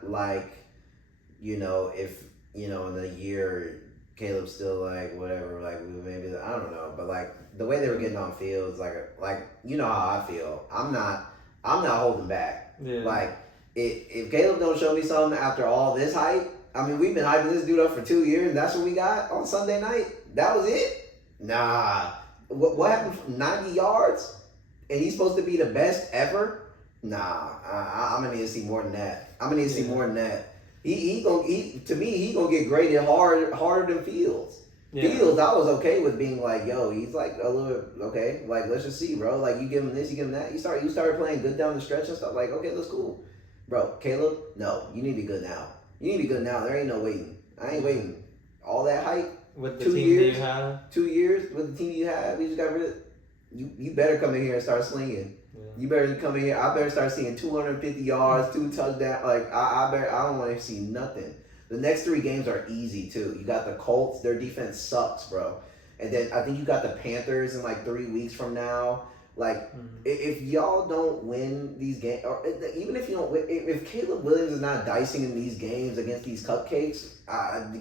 if in a year Caleb's still like whatever, like maybe I don't know, but like the way they were getting on Fields, like how I feel. I'm not holding back. Yeah. Like If Caleb don't show me something after all this hype, I mean, we've been hyping this dude up for 2 years, and that's what we got on Sunday night. That was it. Nah. What happened? 90 yards, and he's supposed to be the best ever. Nah, I'm gonna need to see more than that. I'm gonna need to see more than that. To me, he gonna get graded harder than Fields. Yeah. Fields, I was okay with being like, yo, he's like a little bit, okay, like let's just see, bro. Like you give him this, you give him that. You started playing good down the stretch and stuff. Like, okay, that's cool, bro. Caleb, no, you need to be good now. You need to be good now. There ain't no waiting. I ain't waiting. All that hype with the 2 years, you had. 2 years with the team you had. We just got rid of. You better come in here and start slinging. Yeah. You better come in here. I better start seeing 250 yards, 2 touchdowns. Like I don't want to see nothing. The next 3 games are easy too. You got the Colts. Their defense sucks, bro. And then I think you got the Panthers in like 3 weeks from now. Like if y'all don't win these games, or even if you don't win, if Caleb Williams is not dicing in these games against these cupcakes,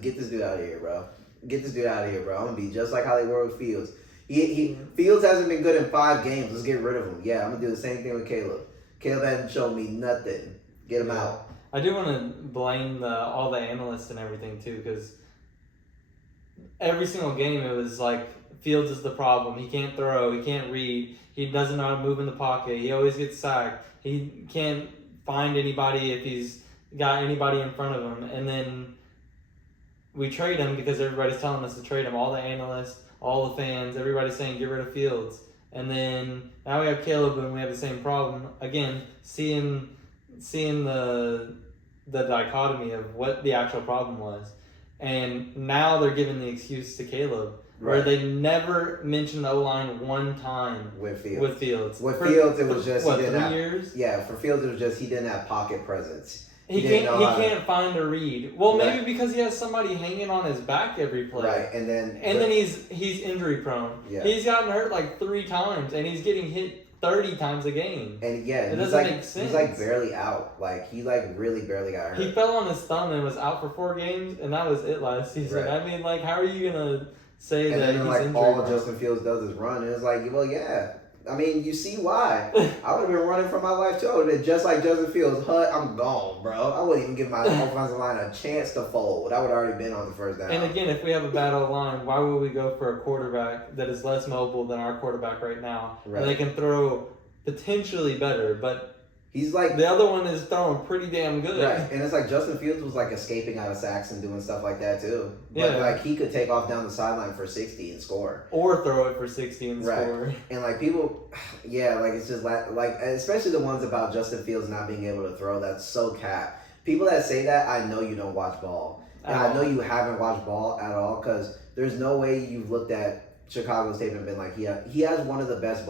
get this dude out of here, bro. Get this dude out of here, bro. I'm gonna be just like how they were with Fields. Fields hasn't been good in 5 games. Let's get rid of him. Yeah, I'm gonna do the same thing with Caleb. Caleb hasn't shown me nothing. Get him out. I do want to blame all the analysts and everything too, because every single game it was like Fields is the problem. He can't throw. He can't read. He doesn't know how to move in the pocket. He always gets sacked. He can't find anybody if he's got anybody in front of him. And then we trade him because everybody's telling us to trade him. All the analysts, all the fans, everybody's saying get rid of Fields. And then now we have Caleb and we have the same problem. Again, seeing the dichotomy of what the actual problem was. And now they're giving the excuse to Caleb. Where they never mentioned the O-line one time with Fields. With Fields, it was just what, 3 years? Yeah, for Fields, it was just he didn't have pocket presence. He can't find a read. Well, maybe because he has somebody hanging on his back every play. Right, and then he's injury prone. Yeah. He's gotten hurt like 3 times, and he's getting hit 30 times a game. And yeah, it doesn't make sense. He's like barely out. Like he like really barely got hurt. He fell on his thumb and was out for 4 games, and that was it last season. Right. I mean, like, how are you gonna say and that then, he's like, injured? All Justin Fields does is run. And it's like, well, yeah. I mean, you see why. I would have been running for my life, too. I would have been just like Justin Fields. I'm gone, bro. I wouldn't even give my offensive line a chance to fold. I would have already been on the first down. And again, if we have a bad O-line, why would we go for a quarterback that is less mobile than our quarterback right now? Right. And they can throw potentially better, but he's like the other one is throwing pretty damn good. Right. And it's like Justin Fields was like escaping out of sacks and doing stuff like that too. But like he could take off down the sideline for 60 and score. Or throw it for 60 and score. And like people like it's just like especially the ones about Justin Fields not being able to throw, that's so cap. People that say that, I know you don't watch ball. And I know you haven't watched ball at all, because there's no way you've looked at Chicago's tape and been like, he has one of the best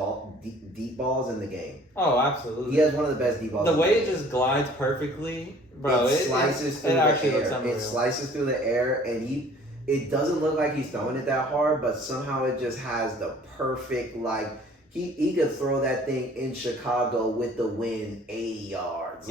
deep balls in the game. Oh, absolutely. He has one of the best deep balls. The way it just glides perfectly, bro. It slices through the air. It slices through the air, and it doesn't look like he's throwing it that hard, but somehow it just has the perfect, like, he could throw that thing in Chicago with the wind 80 yards.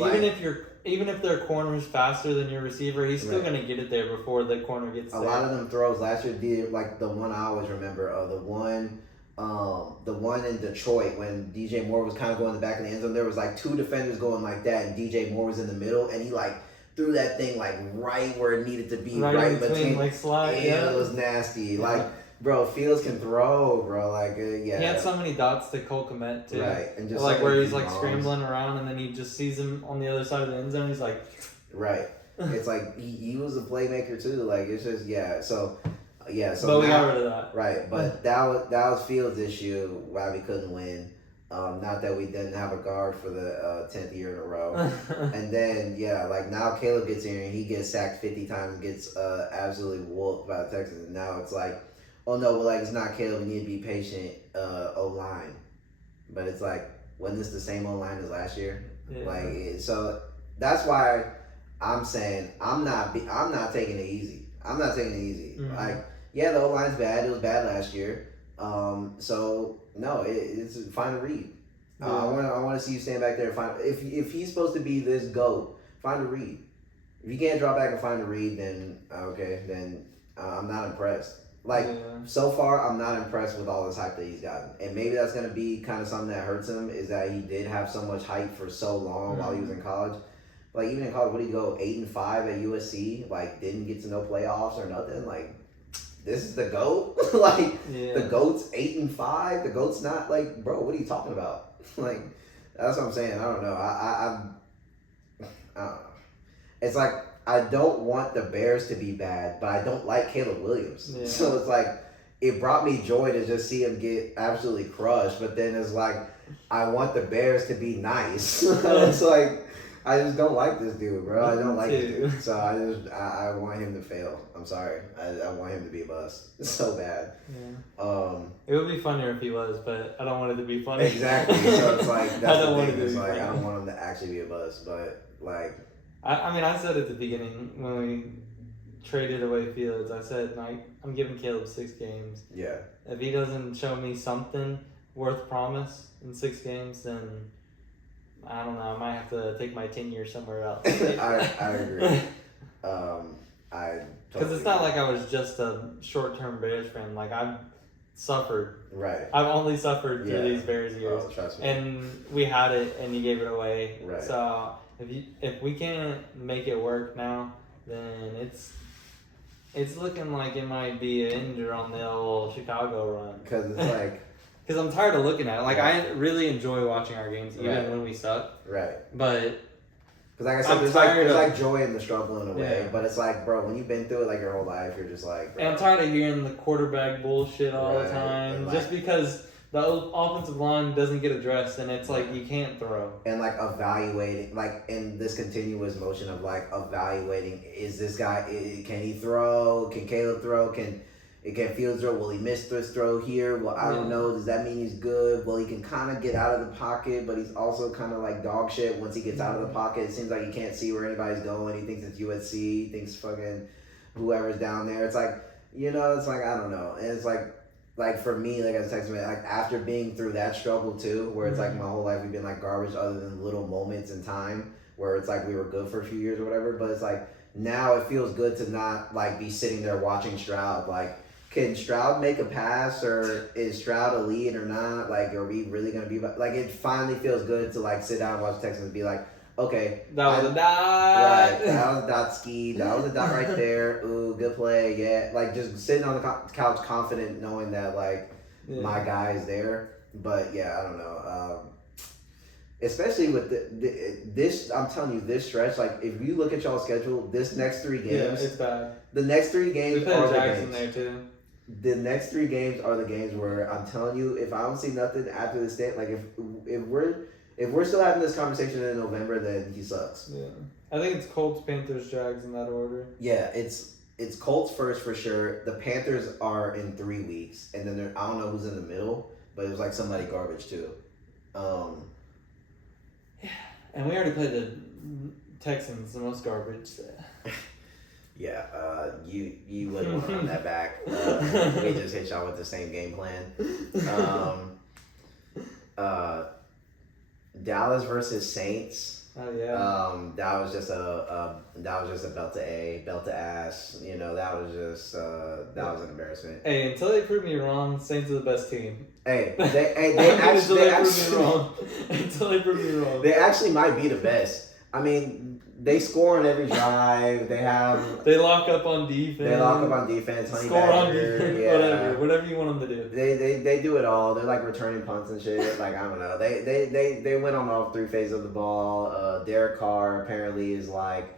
Even if their corner is faster than your receiver, he's still gonna get it there before the corner gets there. A lot of them throws last year did, like the one I always remember, the one in Detroit when DJ Moore was kind of going in the back of the end zone. There was like 2 defenders going like that, and DJ Moore was in the middle, and he like threw that thing like right where it needed to be, right between like slide. It was nasty. Yeah. Like, bro, Fields can throw, bro. Like, yeah. He had so many dots to Cole Kmet too. Right, and just like where he's like scrambling around, and then he just sees him on the other side of the end zone. He's like, right. It's like he was a playmaker too. Like, it's just So but we got rid of that. Right, but that was Fields' issue why we couldn't win. Not that we didn't have a guard for the 10th year in a row. And then, like now Caleb gets here and he gets sacked 50 times and gets absolutely whooped by the Texans. And now it's like, oh no, well, like, it's not Caleb. We need to be patient. O-line. But it's like, wasn't this the same O-line as last year? Yeah. Like, so that's why I'm saying I'm not taking it easy. I'm not taking it easy. Mm-hmm. Like, yeah, the O-line's bad. It was bad last year. So no, it's find a read. Yeah. I want to see you stand back there and find. If he's supposed to be this GOAT, find a read. If you can't drop back and find a read, then okay, then I'm not impressed. Like, so far, I'm not impressed with all this hype that he's gotten. And maybe that's going to be kind of something that hurts him, is that he did have so much hype for so long while he was in college. Like even in college, what did he go 8-5 at USC? Like didn't get to no playoffs or nothing. Like this is the GOAT. Like the GOAT's 8-5. The GOAT's not like, bro. What are you talking about? Like that's what I'm saying. I don't know. I don't know. It's like I don't want the Bears to be bad, but I don't like Caleb Williams. Yeah. So it's like it brought me joy to just see him get absolutely crushed. But then it's like I want the Bears to be nice. It's like I just don't like this dude, bro. I don't like this dude. So I want him to fail. I'm sorry. I want him to be a bust. It's so bad. Yeah. It would be funnier if he was, but I don't want it to be funny. Exactly. So it's like that's the thing. It's like I don't want him to actually be a bust, but like. I mean, I said at the beginning when we traded away Fields, I said, like, I'm giving Caleb 6 games. Yeah. If he doesn't show me something worth promise in 6 games, then I don't know. I might have to take my 10 years somewhere else. I agree. Because it's not like I was just a short-term Bears fan. Like, I've suffered. Right. I've only suffered through these Bears years. Oh, trust me. And we had it, and you gave it away. Right. So if we can't make it work now, then it's looking like it might be an ender on the old Chicago run. Because it's like... Because I'm tired of looking at it. Like, I really enjoy watching our games, even when we suck. Right. But... Because like I said, there's like joy in the struggle in a way. Yeah. But it's like, bro, when you've been through it like your whole life, you're just like... Bro. And I'm tired of hearing the quarterback bullshit all the time. Like, just because... The offensive line doesn't get addressed, and it's like you can't throw. And like evaluating, like in this continuous motion of like evaluating, is this guy, can he throw? Can Caleb throw? Can Fields throw? Will he miss this throw here? Well, I don't know. Does that mean he's good? Well, he can kind of get out of the pocket, but he's also kind of like dog shit once he gets out of the pocket. It seems like he can't see where anybody's going. He thinks it's USC. He thinks fucking whoever's down there. It's like, it's like, I don't know. And it's like for me, like I was texting me, like after being through that struggle too, where it's like my whole life we've been like garbage other than little moments in time where it's like we were good for a few years or whatever, but it's like now it feels good to not like be sitting there watching Stroud. Like, can Stroud make a pass or is Stroud a lead or not? Like, are we really going to be like, it finally feels good to like sit down and watch Texans and be like, okay, that was a dot. Right, that was a dot ski. That was a dot right there. Ooh, good play. Yeah, like just sitting on the couch, confident, knowing that like my guy is there. But yeah, I don't know. Especially with this, I'm telling you, this stretch. Like, if you look at y'all's schedule, this next 3 games, it's bad. The next 3 games are the games. In there too. The next 3 games are the games where I'm telling you, if I don't see nothing after this day, like if we're still having this conversation in November, then he sucks. Yeah, I think it's Colts, Panthers, Jags in that order. Yeah, it's Colts first for sure. The Panthers are in 3 weeks, and then I don't know who's in the middle, but it was like somebody garbage too. Yeah, and we already played the Texans, the most garbage. Yeah, you wouldn't want to run that back. We just hit y'all with the same game plan. Dallas versus Saints. Oh yeah. That was just a belt to ass. That was an embarrassment. Hey, until they prove me wrong, Saints are the best team. Hey, they actually prove me wrong. Until they prove me wrong. They actually might be the best. I mean, they score on every drive. They lock up on defense. Honey score Badger, on defense. Whatever you want them to do. They do it all. They're like returning punts and shit. Like, I don't know. They went on all 3 phases of the ball. Derek Carr apparently is like.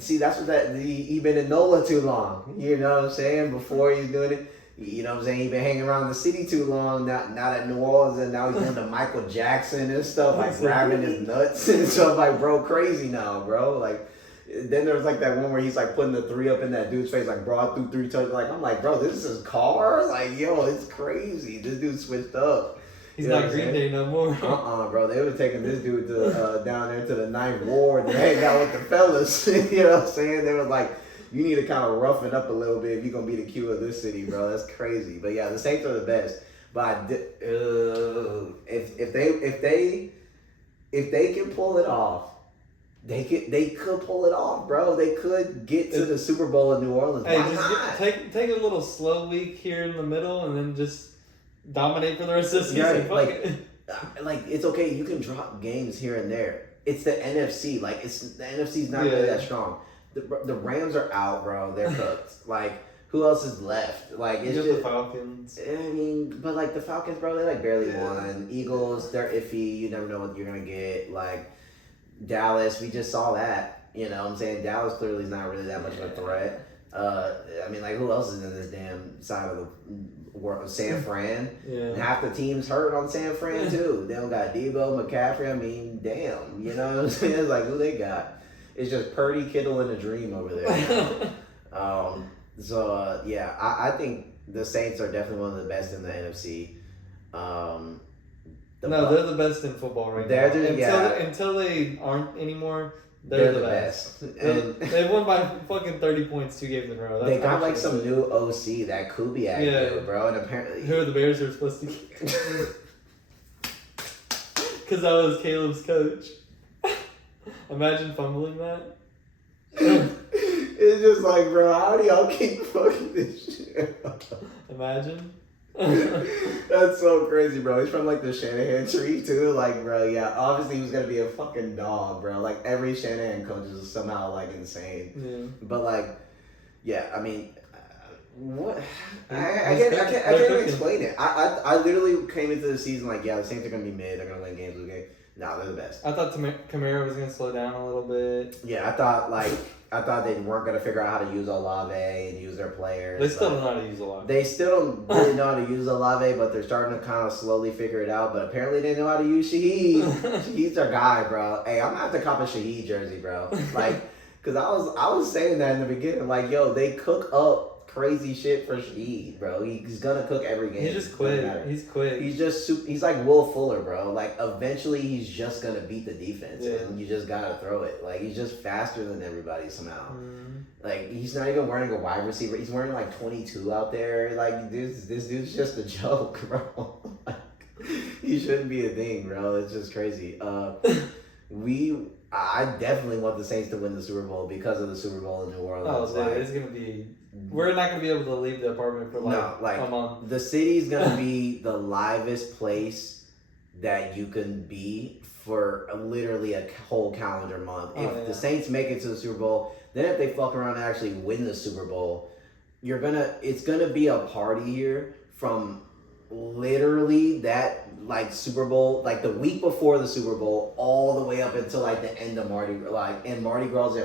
See, that's what he been in NOLA too long. You know what I'm saying? Before he's doing it. You know what I'm saying? He's been hanging around the city too long. Now that New Orleans, and now he's doing the Michael Jackson and stuff, like grabbing his nuts and stuff. Like, bro, crazy now, bro. Like, then there was like that one where he's like putting the 3 up in that dude's face, like brought through 3 touchdowns. Like, I'm like, bro, this is his car. Like, yo, it's crazy. This dude switched up. He's not Green Day no more. Bro. They were taking this dude to down there to the 9th Ward to hang out with the fellas. You know what I'm saying? They were like, you need to kind of rough it up a little bit if you're gonna be the Q of this city, bro. That's crazy. But yeah, the Saints are the best. But if they can pull it off, they could pull it off, bro. They could get to the Super Bowl in New Orleans. Hey, take a little slow week here in the middle, and then just dominate for the rest of the season. Like it's okay. You can drop games here and there. it's the NFC. Like the NFC's not really that strong. The Rams are out, bro. They're cooked. Like who else is left? Like it's just the Falcons. I mean, but like the Falcons, bro, they like barely won. Eagles, they're iffy. You never know what you're gonna get. Like Dallas, we just saw that. You know what I'm saying? Dallas clearly is not really that much of a threat. I mean, like, who else is in this damn side of the world? San Fran. Yeah. And half the team's hurt on San Fran, too. They don't got Debo, McCaffrey. I mean, damn. You know what I'm saying? It's like, who they got? It's just Purdy, Kittle, and a dream over there. Yeah, I think the Saints are definitely one of the best in the NFC. They're the best in football right now. Until they aren't anymore, they're the best. And they won by fucking 30 points 2 games in a row. They got like some new OC, that Kubiak dude, bro. And apparently, who the Bears are supposed to get? Because that was Caleb's coach. Imagine fumbling that. It's just like, bro, how do y'all keep fucking this shit up? Imagine. That's so crazy, bro. He's from like the Shanahan tree too. Like, bro, yeah, obviously he was gonna be a fucking dog, bro. Like every Shanahan coach is somehow like insane. Yeah. But like, yeah, I mean, what? I can't explain it. I literally came into the season like, yeah, the Saints are gonna be mid. They're gonna win games. Okay, no, they're the best. I thought Kamara was gonna slow down a little bit. Yeah, I thought they weren't gonna figure out how to use Olave and use their players. They still don't know how to use Olave. They still don't really know how to use Olave, but they're starting to kind of slowly figure it out. But apparently they know how to use Shaheed. Shaheed's their guy, bro. Hey, I'm gonna have to cop a Shaheed jersey, bro. Like, cause I was saying that in the beginning. Like, yo, they cook up crazy shit for Shaheed, bro. He's gonna cook every game. He just quit. He's quick. He's like Will Fuller, bro. Like eventually he's just gonna beat the defense, and you just gotta throw it. Like he's just faster than everybody somehow. Like he's not even wearing a wide receiver. He's wearing like 22 out there. Like this dude's just a joke, bro. Like, he shouldn't be a thing, bro. It's just crazy. I definitely want the Saints to win the Super Bowl because of the Super Bowl in New Orleans. Oh, dude, it's gonna be. We're not gonna be able to leave the apartment for a month. The city's gonna be the livest place that you can be for literally a whole calendar month. If the Saints make it to the Super Bowl, then if they fuck around and actually win the Super Bowl, it's gonna be a party here from literally that like Super Bowl, like the week before the Super Bowl, all the way up until like the end of Mardi Gras in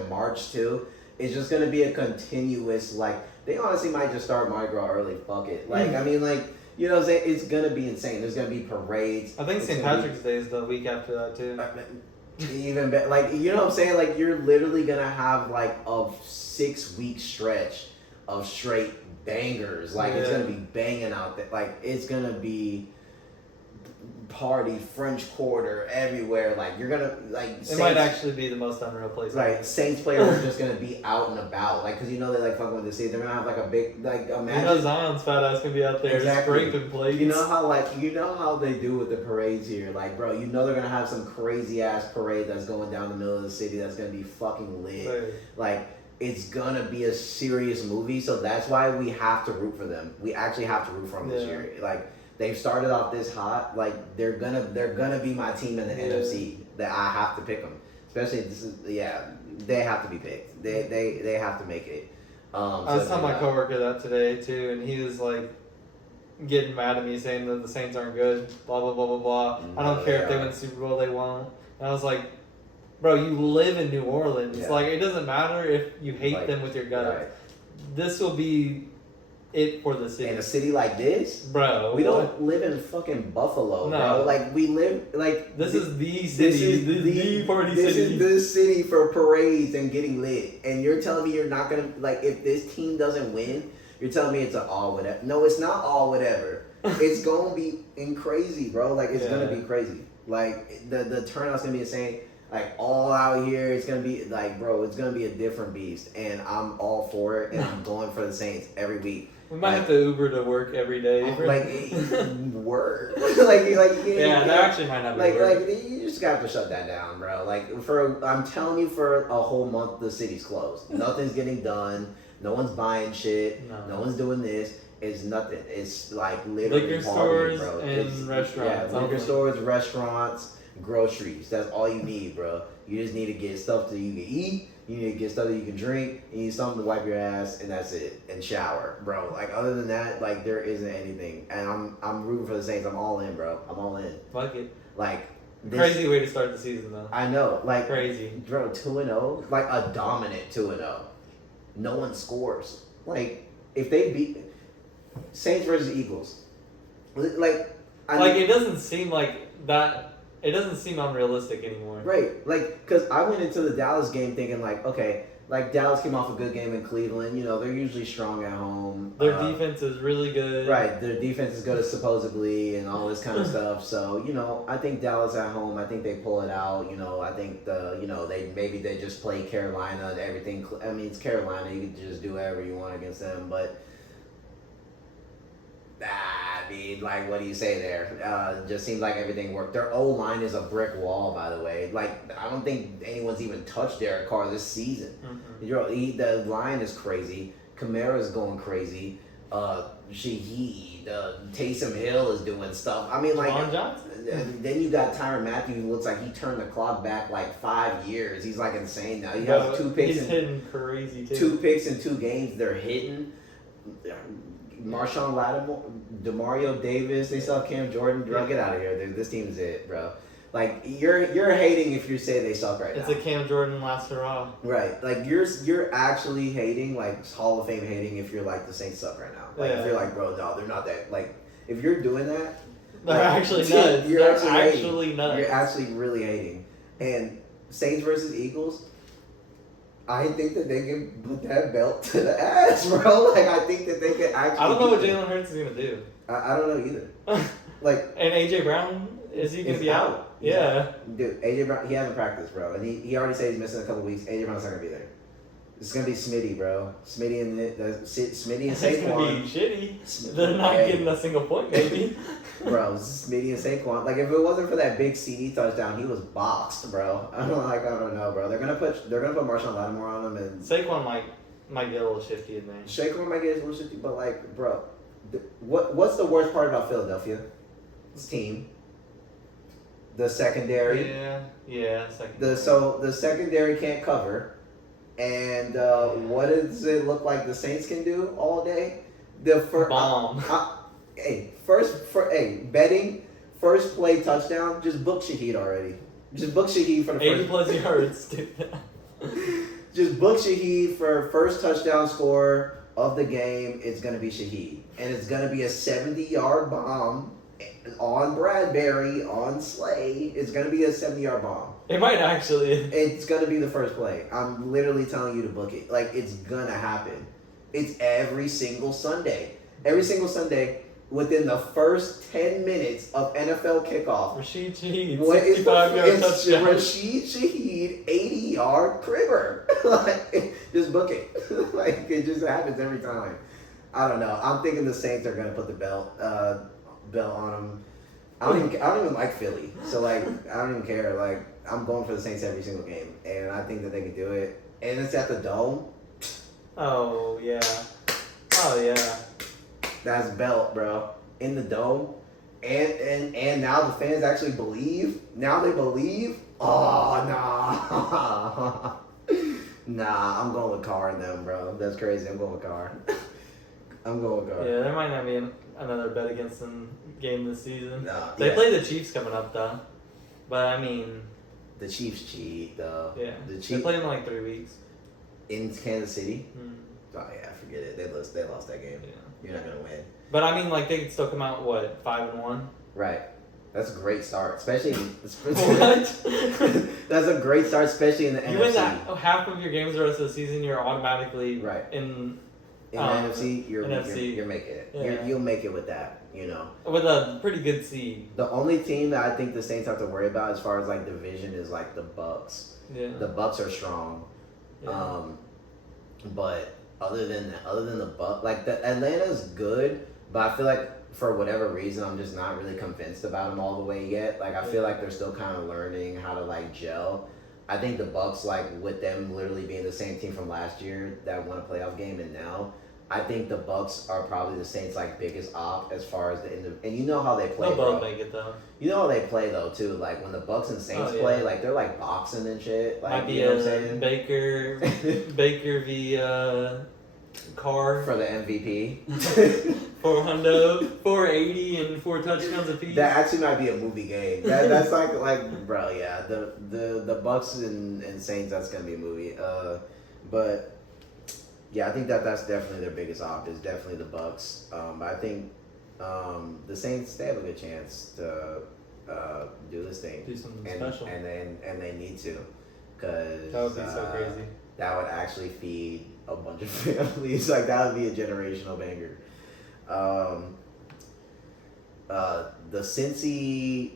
March too. It's just gonna be a continuous like. They honestly might just start Mardi Gras early. Fuck it. Like I mean, like you know what I'm saying. It's gonna be insane. There's gonna be parades. I think St. Patrick's Day is the week after that too. Even better. Like you know what I'm saying. Like you're literally gonna have like a 6-week stretch of straight bangers. Like it's gonna be banging out there. Like it's gonna be party French Quarter everywhere. Like you're gonna like. It might actually be the most unreal place. Right, Saints players are just gonna be out and about, like, cause you know they like fucking with the city. They're gonna have like a big like imagine. You know Zion's fat ass gonna be out there scraping plates. You know how they do with the parades here, like bro. You know they're gonna have some crazy ass parade that's going down the middle of the city that's gonna be fucking lit. Right. Like it's gonna be a serious movie, so that's why we have to root for them. We actually have to root for them this year. Like. They've started off this hot, like they're gonna be my team in the NFC. That I have to pick them, especially they have to be picked. They have to make it. I was telling my coworker that today too, and he was like getting mad at me saying that the Saints aren't good. Blah blah blah blah blah. I don't care if they win the Super Bowl, they won't. And I was like, bro, you live in New Orleans. Yeah. Like it doesn't matter if you hate them with your gut. Right. This will be. It for the city. In a city like this? Bro. We don't live in fucking Buffalo, bro. Like, we live, like... This is the city. This is the party city. This is the city for parades and getting lit. And you're telling me you're not gonna... Like, if this team doesn't win, you're telling me it's an all whatever. No, it's not all whatever. It's gonna be crazy, bro. Like, it's gonna be crazy. Like, the turnout's gonna be insane. Like, all out here, it's gonna be, like, bro, it's gonna be a different beast. And I'm all for it, and I'm going for the Saints every week. We might have to Uber to work every day. Work. That actually might not be work. Like, you just got to shut that down, bro. Like, I'm telling you, for a whole month, the city's closed. Nothing's getting done. No one's buying shit. No one's doing this. It's nothing. It's, like, literally liquor stores and restaurants. Yeah, liquor stores, restaurants. groceries. That's all you need, bro. You just need to get stuff that you can eat. You need to get stuff that you can drink. You need something to wipe your ass, and that's it. And shower, bro. Like other than that, like there isn't anything. And I'm rooting for the Saints. I'm all in, bro. I'm all in. Fuck it. Like Crazy way to start the season, though. I know, like crazy, bro. 2-0, like a dominant 2-0. No one scores. Like if they beat Saints versus Eagles, like it doesn't seem like that. It doesn't seem unrealistic anymore. Right, like because I went into the Dallas game thinking like, okay, like Dallas came off a good game in Cleveland. You know, they're usually strong at home. Their defense is really good. Right, their defense is good supposedly and all this kind of stuff. So you know, I think Dallas at home. I think they pull it out. You know, I think they just play Carolina and everything. I mean, it's Carolina. You can just do whatever you want against them, but. I mean, like, what do you say there? It just seems like everything worked. Their O-line is a brick wall, by the way. Like, I don't think anyone's even touched Derek Carr this season. Mm-hmm. The line is crazy. Kamara's going crazy. Shaheed, Taysom Hill is doing stuff. I mean, like, then you got Tyrann Mathieu, who looks like he turned the clock back like 5 years. He's like insane now. He has 2 picks. He's hitting crazy too. 2 picks in 2 games. They're hitting. Marshawn Lattimore, Demario Davis, they saw Cam Jordan. Bro, get out of here. This team is it, bro. Like you're hating if you say they suck right now. It's a Cam Jordan last hurrah. Right, like you're actually hating, like Hall of Fame hating if you're like the Saints suck right now. Like if you're like, bro, no, they're not that. Like if you're doing that, they're actually nuts. You're actually nuts. You're actually really hating. And Saints versus Eagles. I think that they can put that belt to the ass, bro. Like, I think that they can actually. I don't know what Jalen Hurts is going to do. I don't know either. Like, and A.J. Brown, is he going to be out? Yeah. Dude, A.J. Brown, he hasn't practiced, bro. And he already said he's missing a couple weeks. A.J. Brown's not going to be there. It's going to be Smitty, bro. Smitty and Saquon. It's going to be shitty. They're not getting a single point, maybe. Bro, Smitty and Saquon. Like, if it wasn't for that big CD touchdown, he was boxed, bro. I don't know, bro. They're gonna put Marshawn Lattimore on him, and Saquon might get a little shifty in there. Saquon might get a little shifty, but like, bro, what's the worst part about Philadelphia? This team. The secondary. Yeah, secondary. The secondary can't cover, and what does it look like the Saints can do all day? Bomb. Betting first play touchdown. Just book Shaheed already. Just book Shaheed for the 80 plus yards. Just book Shaheed for first touchdown score of the game. It's gonna be Shaheed, and it's gonna be a 70-yard bomb on Bradbury on Slay. It's gonna be a 70-yard bomb. It might actually. It's gonna be the first play. I'm literally telling you to book it. Like, it's gonna happen. It's every single Sunday. Every single Sunday. Within the first 10 minutes of NFL kickoff, Rashid Shaheed, 65-yard touchdown. Rashid Shaheed, 80-yard cribber. Like, just book it. Like, it just happens every time. I don't know. I'm thinking the Saints are gonna put the belt on them. I don't even like Philly, so like I don't even care. Like, I'm going for the Saints every single game, and I think that they can do it. And it's at the Dome. Oh yeah. That's belt, bro. In the Dome. And now the fans actually believe. Now they believe. Oh, nah. Nah, I'm going with Carr and them, bro. That's crazy. I'm going with Carr. I'm going with Carr. Yeah, there might not be another bet against them game this season. No, they play the Chiefs coming up, though. But, I mean... The Chiefs cheat, though. Yeah. The Chiefs, they play in like 3 weeks. In Kansas City? Mm. Oh, yeah, forget it. They lost that game. Yeah. You're not going to win. But, I mean, like, they could still come out, 5-1? Right. That's a great start, especially. What? That's a great start, especially in the NFC. You win that half of your games the rest of the season, you're automatically right in the NFC. You're making it. Yeah. You'll make it with that, you know. With a pretty good seed. The only team that I think the Saints have to worry about as far as like division is like the Bucks. Yeah. The Bucks are strong, but other than the Bucks, like the Atlanta's good, but I feel like, for whatever reason, I'm just not really convinced about them all the way yet. Like, I feel like they're still kind of learning how to, like, gel. I think the Bucks, like, with them literally being the same team from last year that won a playoff game and now, I think the Bucks are probably the Saints' like biggest op as far as and you know how they play, They'll both bro. make it though. You know how they play though too. Like when the Bucks and Saints play, like they're like boxing and shit. Like might be you know what I'm saying? Baker v Carr For the MVP. 480 and 4 touchdowns apiece. That actually might be a movie game. That's like bro, yeah. The Bucks and Saints, that's gonna be a movie. But yeah, I think that's definitely their biggest op is definitely the Bucks. I think the Saints, they have a good chance to do this thing, do something special, and they need to, because that would be so crazy. That would actually feed a bunch of families. Like that would be a generational banger. The Cincy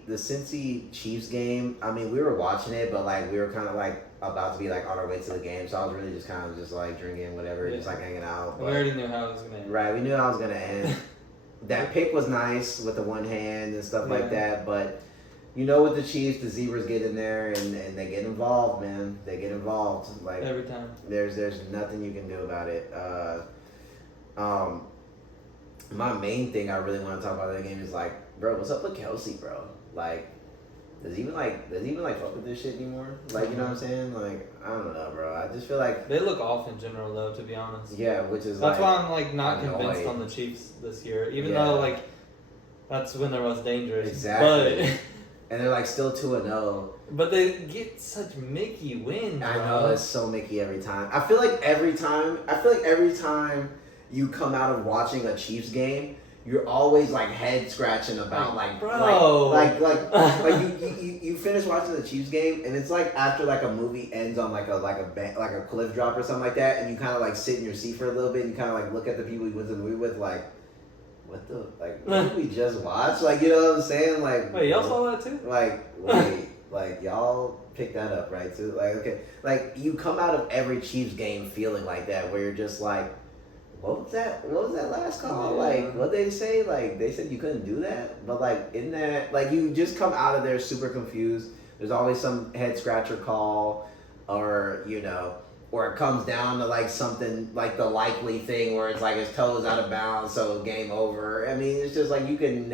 Chiefs game. I mean, we were watching it, but like we were kind of like about to be like on our way to the game, so I was really just kind of just like drinking whatever, just like hanging out. We already knew how it was gonna end. Right, we knew how it was gonna end. That pick was nice with the one hand and stuff like that, but you know, with the Chiefs, the Zebras get in there and they get involved, man. They get involved like every time. There's nothing you can do about it. My main thing I really want to talk about that game is like, bro, what's up with Kelsey, bro? Like, does he even fuck with this shit anymore? Like, you know what I'm saying? Like, I don't know, bro. I just feel like they look off in general, though. To be honest. Yeah, which is that's like, why I'm like not convinced on the Chiefs this year, even though like that's when they're most dangerous. Exactly. But and they're like still 2-0. But they get such Mickey wins. I know, it's so Mickey every time. I feel like every time you come out of watching a Chiefs game, you're always like head scratching about like bro, like you finish watching the Chiefs game and it's like after like a movie ends on like a cliff drop or something like that, and you kind of like sit in your seat for a little bit and you kind of like look at the people you went to the movie with like, what did we just watch? Like, you know what I'm saying? Like, wait, y'all saw that too? Like, wait, like y'all picked that up, right? Too. Like, okay, like you come out of every Chiefs game feeling like that, where you're just like, what was that last call? Yeah. Like, what they say? Like, they said you couldn't do that, but like in that, like you just come out of there super confused. There's always some head scratcher call, or you know. Or it comes down to like something like the likely thing where it's like his toe is out of bounds, so game over. I mean, it's just like you can't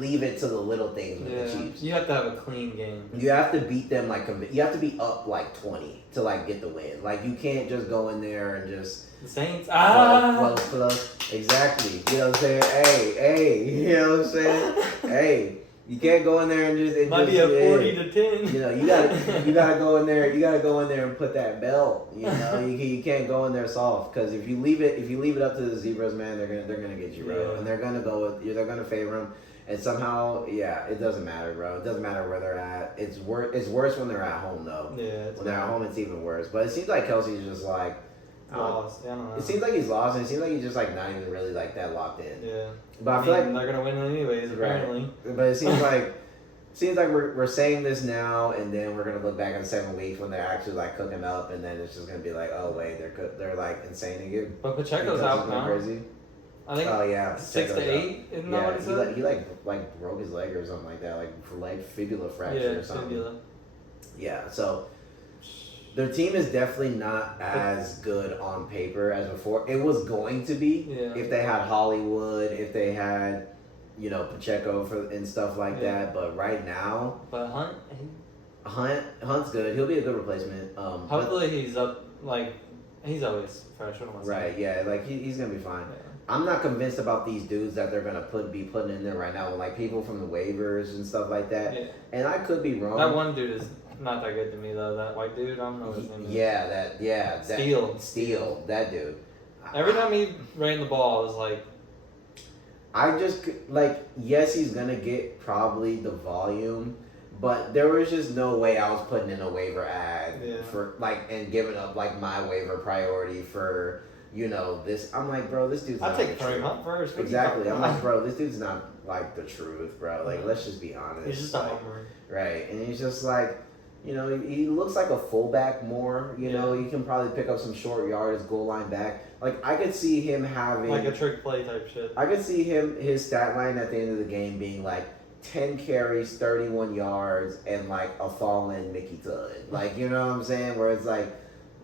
leave it to the little things with the Chiefs. You have to have a clean game. You have to beat them like you have to be up like 20 to like get the win. Like you can't just go in there and just the Saints. Close. Exactly. You know what I'm saying? Hey, you know what I'm saying? Hey. You can't go in there and just. It might be a 40-10. You know, you gotta go in there. You gotta go in there and put that belt. You know, you can't go in there soft, because if you leave it up to the Zebras, man, they're gonna get you, bro, and they're gonna they're gonna favor them, and somehow, it doesn't matter, bro. It doesn't matter where they're at. It's worse when they're at home, though. Yeah. When they're at home, it's even worse. But it seems like Kelsey's just like. Lost. I don't know. It seems like he's lost, and it seems like he's just like not even really like that locked in. Yeah. But I feel like they're gonna win anyways, apparently. Right. But it seems like we're saying this now, and then we're gonna look back in 7 weeks when they're actually like cooking up, and then it's just gonna be like, oh wait, they're like insane again. But Pacheco's out now. Crazy. I think. Oh yeah. 6 to 8. Isn't that what he said? He like broke his leg or something like that, like fibula fracture or something. Fibula. Yeah. So. Their team is definitely not as good on paper as before. It was going to be if they had Hollywood, if they had, Pacheco and stuff like that. But right now, but Hunt's good. He'll be a good replacement. Hopefully he's up. Like he's always fresh. Right. Yeah. Like he's gonna be fine. Yeah. I'm not convinced about these dudes that they're gonna be putting in there right now with like people from the waivers and stuff like that. Yeah. And I could be wrong. That one dude is not that good to me though. That white dude, I don't know his name. Steele, that dude. Every time he ran the ball, it was like. I just yes, he's gonna get probably the volume, but there was just no way I was putting in a waiver ad for and giving up like my waiver priority for. This. I'm like, bro, this dude's. I take Kareem Hunt first. Exactly. I'm like, bro, this dude's not like the truth, bro. Like, let's just be honest. He's just a homer. Right, and he's just like, he looks like a fullback more. You know, he can probably pick up some short yardage, goal line back. Like, I could see him having like a trick play type shit. I could see his stat line at the end of the game being like 10 carries, 31 yards, and like a fallen Mickey Tud. Like, you know what I'm saying? Where it's like.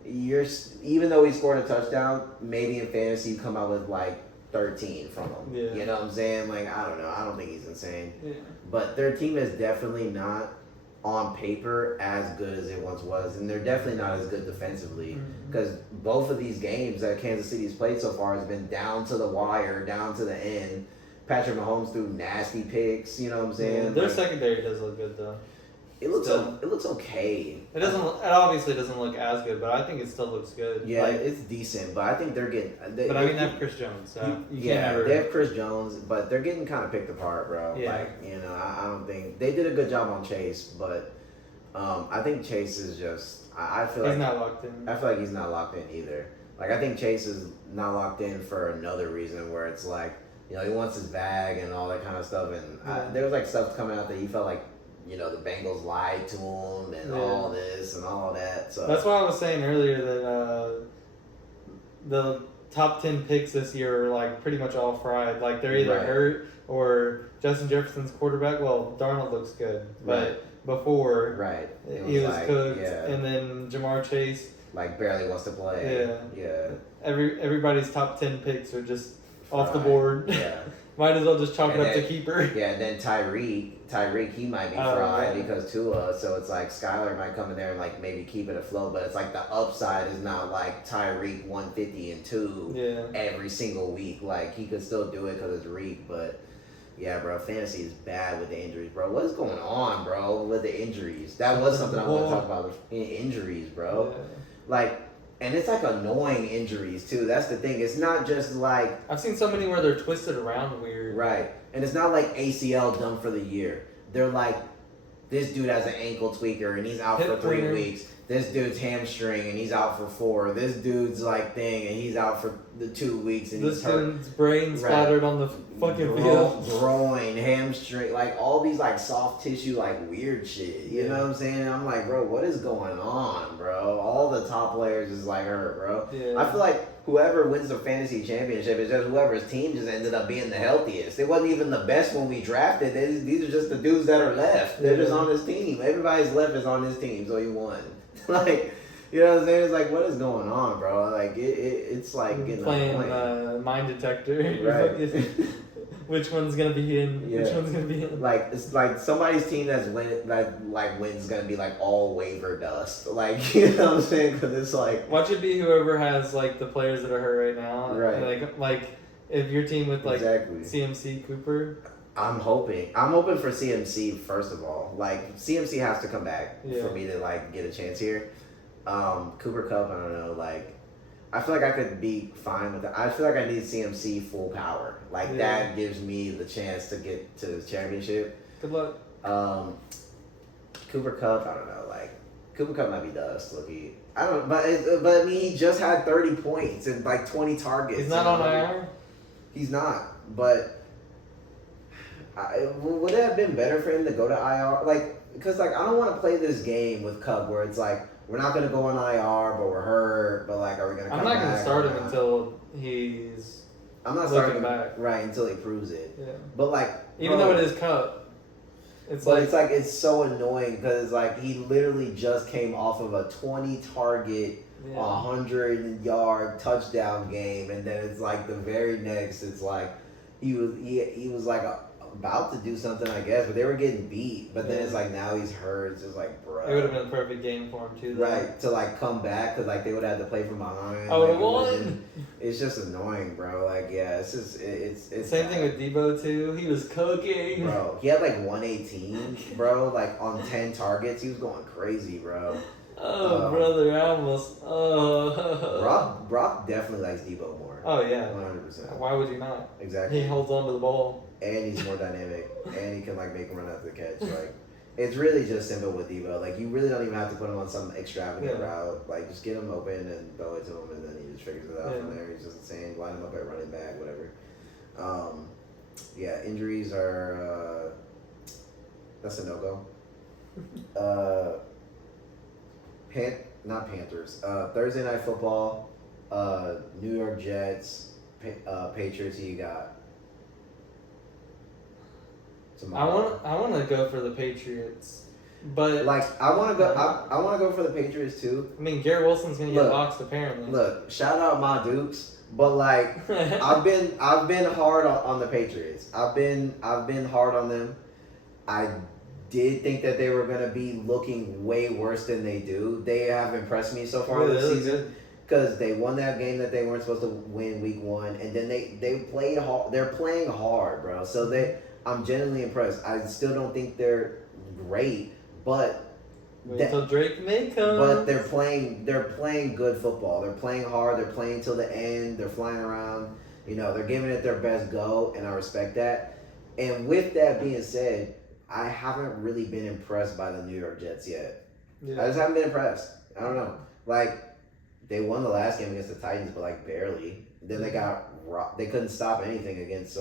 even though he scored a touchdown, maybe in fantasy you come out with like 13 from him. Yeah. You know what I'm saying? Like, I don't know. I don't think he's insane. Yeah. But their team is definitely not on paper as good as it once was, and they're definitely not as good defensively because both of these games that Kansas City's played so far has been down to the wire, down to the end. Patrick Mahomes threw nasty picks. You know what I'm saying? Yeah, their secondary does look good though. It looks okay. It doesn't. It obviously doesn't look as good, but I think it still looks good. Yeah, it's decent, but I think they're getting. But I mean, they have Chris Jones, so you can't ever. They have Chris Jones, but they're getting kind of picked apart, bro. Yeah. Like, you know, I don't think they did a good job on Chase, but I think Chase is just. I feel like he's not locked in. I feel like he's not locked in either. Like, I think Chase is not locked in for another reason, where it's like, you know, he wants his bag and all that kind of stuff, and there was like stuff coming out that he felt like, you know, the Bengals lied to him and all this and all that. So that's why I was saying earlier that the top 10 picks this year are like pretty much all fried. Like they're either hurt or Justin Jefferson's quarterback. Well, Darnold looks good, but before he was like, cooked. Yeah. And then Jamar Chase like barely wants to play. Yeah. Everybody's top 10 picks are just off the board. Yeah. Might as well just chalk it up to keeper. Yeah, and then Tyreek, he might be fried because Tua, so it's like Skylar might come in there and like maybe keep it afloat, but it's like the upside is not like Tyreek 150 and 2 every single week. Like he could still do it because it's Reek, but yeah, bro, fantasy is bad with the injuries, bro. What's going on, bro, with the injuries? That was something I want to talk about, injuries, bro. Yeah. Like. And it's like annoying injuries too. That's the thing. It's not just like I've seen so many where they're twisted around weird. Right. And it's not like ACL done for the year. They're like, this dude has an ankle tweaker and he's out for 3 weeks. This dude's hamstring and he's out for 4. This dude's like thing and he's out for the 2 weeks and this dude's brain splattered on the fucking field. Groin, hamstring, like all these like soft tissue, like weird shit. You know what I'm saying? I'm like, bro, what is going on, bro? All the top players is like hurt, bro. Yeah. I feel like whoever wins the fantasy championship is just whoever's team just ended up being the healthiest. It wasn't even the best when we drafted. These are just the dudes that are left. They're just on this team. Everybody's left is on this team, so he won. Like, you know what I'm saying? It's like, what is going on, bro? Like, it's like getting playing mind detector. Right. Which one's gonna be in? Yeah. Which one's gonna be in? Like, it's like somebody's team wins gonna be like all waiver dust. Like, you know what I'm saying? Because it's like, watch it be whoever has like the players that are hurt right now. Right. Like if your team with like CMC Cooper. I'm hoping for CMC first of all. Like CMC has to come back for me to like get a chance here. Cooper Kupp, I don't know. Like, I feel like I could be fine with that. I feel like I need CMC full power. Like that gives me the chance to get to the championship. Good luck. Cooper Kupp, I don't know. Like Cooper Kupp might be dust. Looky, I don't. But I mean, he just had 30 points and like 20 targets. He's not on IR. He's not, but. Would it have been better for him to go to IR? Like, because like I don't want to play this game with Cub where it's like we're not gonna go on IR, but we're hurt. But like, are we gonna? I'm not gonna start him until he's. I'm not starting him back until he proves it. Yeah. But like, even though it is Cup, it's it's so annoying because like he literally just came off of a 20 target, 100-yard touchdown game, and then it's like the very next, it's like he was like about to do something, I guess, but they were getting beat. But then it's like now he's hurt. It's just like, bro. It would have been a perfect game for him too, though. Right, to like come back because like they would have to play from behind. I would have won. It's just annoying, bro. Like, yeah, it's just it's same thing with Debo too. He was cooking, bro. He had like 118, bro. Like on 10 targets, he was going crazy, bro. Oh, brother, I almost. Brock definitely likes Debo more. Oh yeah, 100%. Why would you not? Exactly. He holds on to the ball, and he's more dynamic, and he can like make him run after the catch. Like, it's really just simple with Debo. Like, you really don't even have to put him on some extravagant route. Like, just get him open and throw it to him, and then he just figures it out from there. He's just insane. Line him up at running back, whatever. Yeah, injuries are. That's a no go. Not Panthers. Thursday Night Football. New York Jets. Patriots. Who you got? Tomorrow. I want to go for the Patriots. But like I want to go. I want to go for the Patriots too. I mean, Garrett Wilson's gonna get boxed apparently. Look, shout out my Dukes, but like I've been hard on the Patriots. I've been hard on them. I did think that they were gonna be looking way worse than they do. They have impressed me so far this season because they won that game that they weren't supposed to win week 1, and then they played hard. They're playing hard, bro. So I'm genuinely impressed. I still don't think they're great, but. Wait until Drake May comes. But they're playing good football. They're playing hard. They're playing till the end. They're flying around. You know, they're giving it their best go, and I respect that. And with that being said, I haven't really been impressed by the New York Jets yet. Yeah. I just haven't been impressed. I don't know. Like, they won the last game against the Titans, but like barely. Then they got they couldn't stop anything against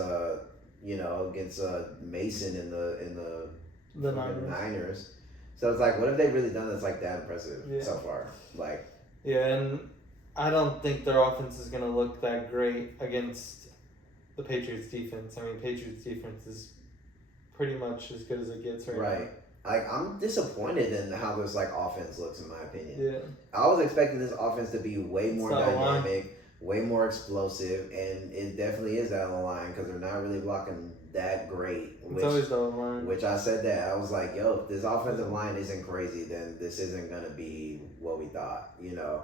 Mason in the Niners. So it's like, what have they really done that's like that impressive so far? Like, yeah, and I don't think their offense is gonna look that great against the Patriots defense. I mean, Patriots defense is pretty much as good as it gets right now. Right. Like, I'm disappointed in how this like offense looks, in my opinion. Yeah. I was expecting this offense to be way more dynamic, way more explosive, and it definitely is out of the line because they're not really blocking that great. It's always the line. Which I said that. I was like, yo, if this offensive line isn't crazy, then this isn't going to be what we thought, you know.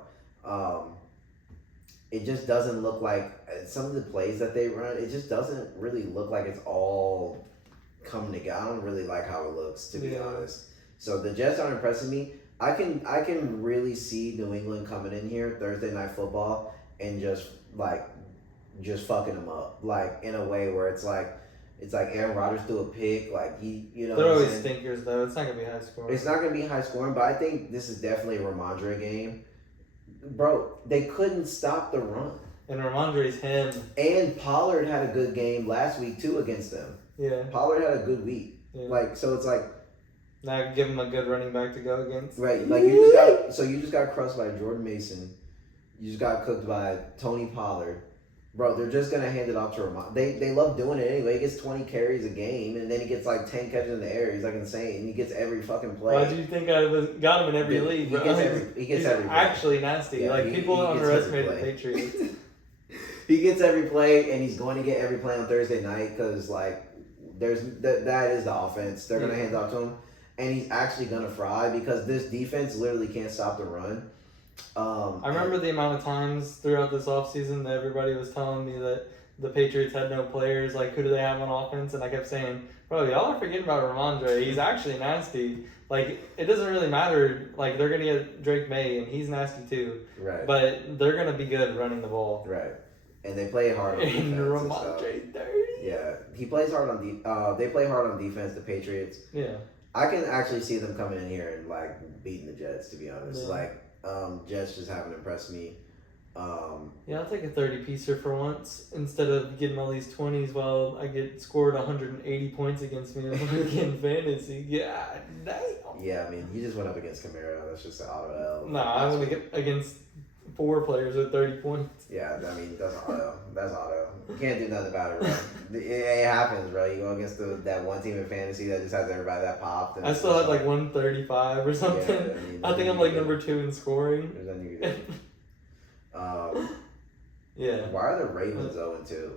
It just doesn't look like some of the plays that they run, it just doesn't really look like it's all coming together. I don't really like how it looks, to be honest. So the Jets aren't impressing me. I can really see New England coming in here Thursday Night Football and just fucking them up, like in a way where it's like Aaron Rodgers threw a pick, like They're always stinkers though. It's not gonna be high scoring. It's not gonna be high scoring, but I think this is definitely a Ramondre game, bro. They couldn't stop the run, and Ramondre's him. And Pollard had a good game last week too against them. Yeah, Pollard had a good week. Yeah. Like, so it's like. Now give him a good running back to go against. Right, like you just got crushed by Jordan Mason. You just got cooked by Tony Pollard. Bro, they're just going to hand it off to Ramon. They love doing it anyway. He gets 20 carries a game, and then he gets like 10 catches in the air. He's like insane. He gets every fucking play. Why do you think I got him in every league? He gets every play. Actually nasty. Yeah, like, people underestimate the Patriots. He gets every play, and he's going to get every play on Thursday night because, like, that is the offense. They're going to hand it off to him. And he's actually going to fry because this defense literally can't stop the run. I remember the amount of times throughout this offseason that everybody was telling me that the Patriots had no players. Like, who do they have on offense? And I kept saying, bro, y'all are forgetting about Ramondre. He's actually nasty. Like, it doesn't really matter. Like, they're going to get Drake May, and he's nasty too. Right. But they're going to be good running the ball. Right. And they play hard on defense. And Ramondre 30. Yeah. He plays hard on they play hard on defense, the Patriots. Yeah. I can actually see them coming in here and like beating the Jets, to be honest. Yeah. Like, Jets just haven't impressed me. Yeah, I'll take a 30-piecer for once instead of getting all these 20s while I get scored 180 points against me in fantasy. Yeah, damn. Yeah, I mean, you just went up against Camaro. That's just an auto L. No, I went against 4 players with 30 points. Yeah, I mean, that's auto. That's auto. You can't do nothing about it, bro. It happens, bro. You go against that one team in fantasy that just has everybody that popped. I still had like 135 or something. Yeah, I think I'm like number 2 in scoring. There's nothing you can do. Yeah. Why are the Ravens 0-2?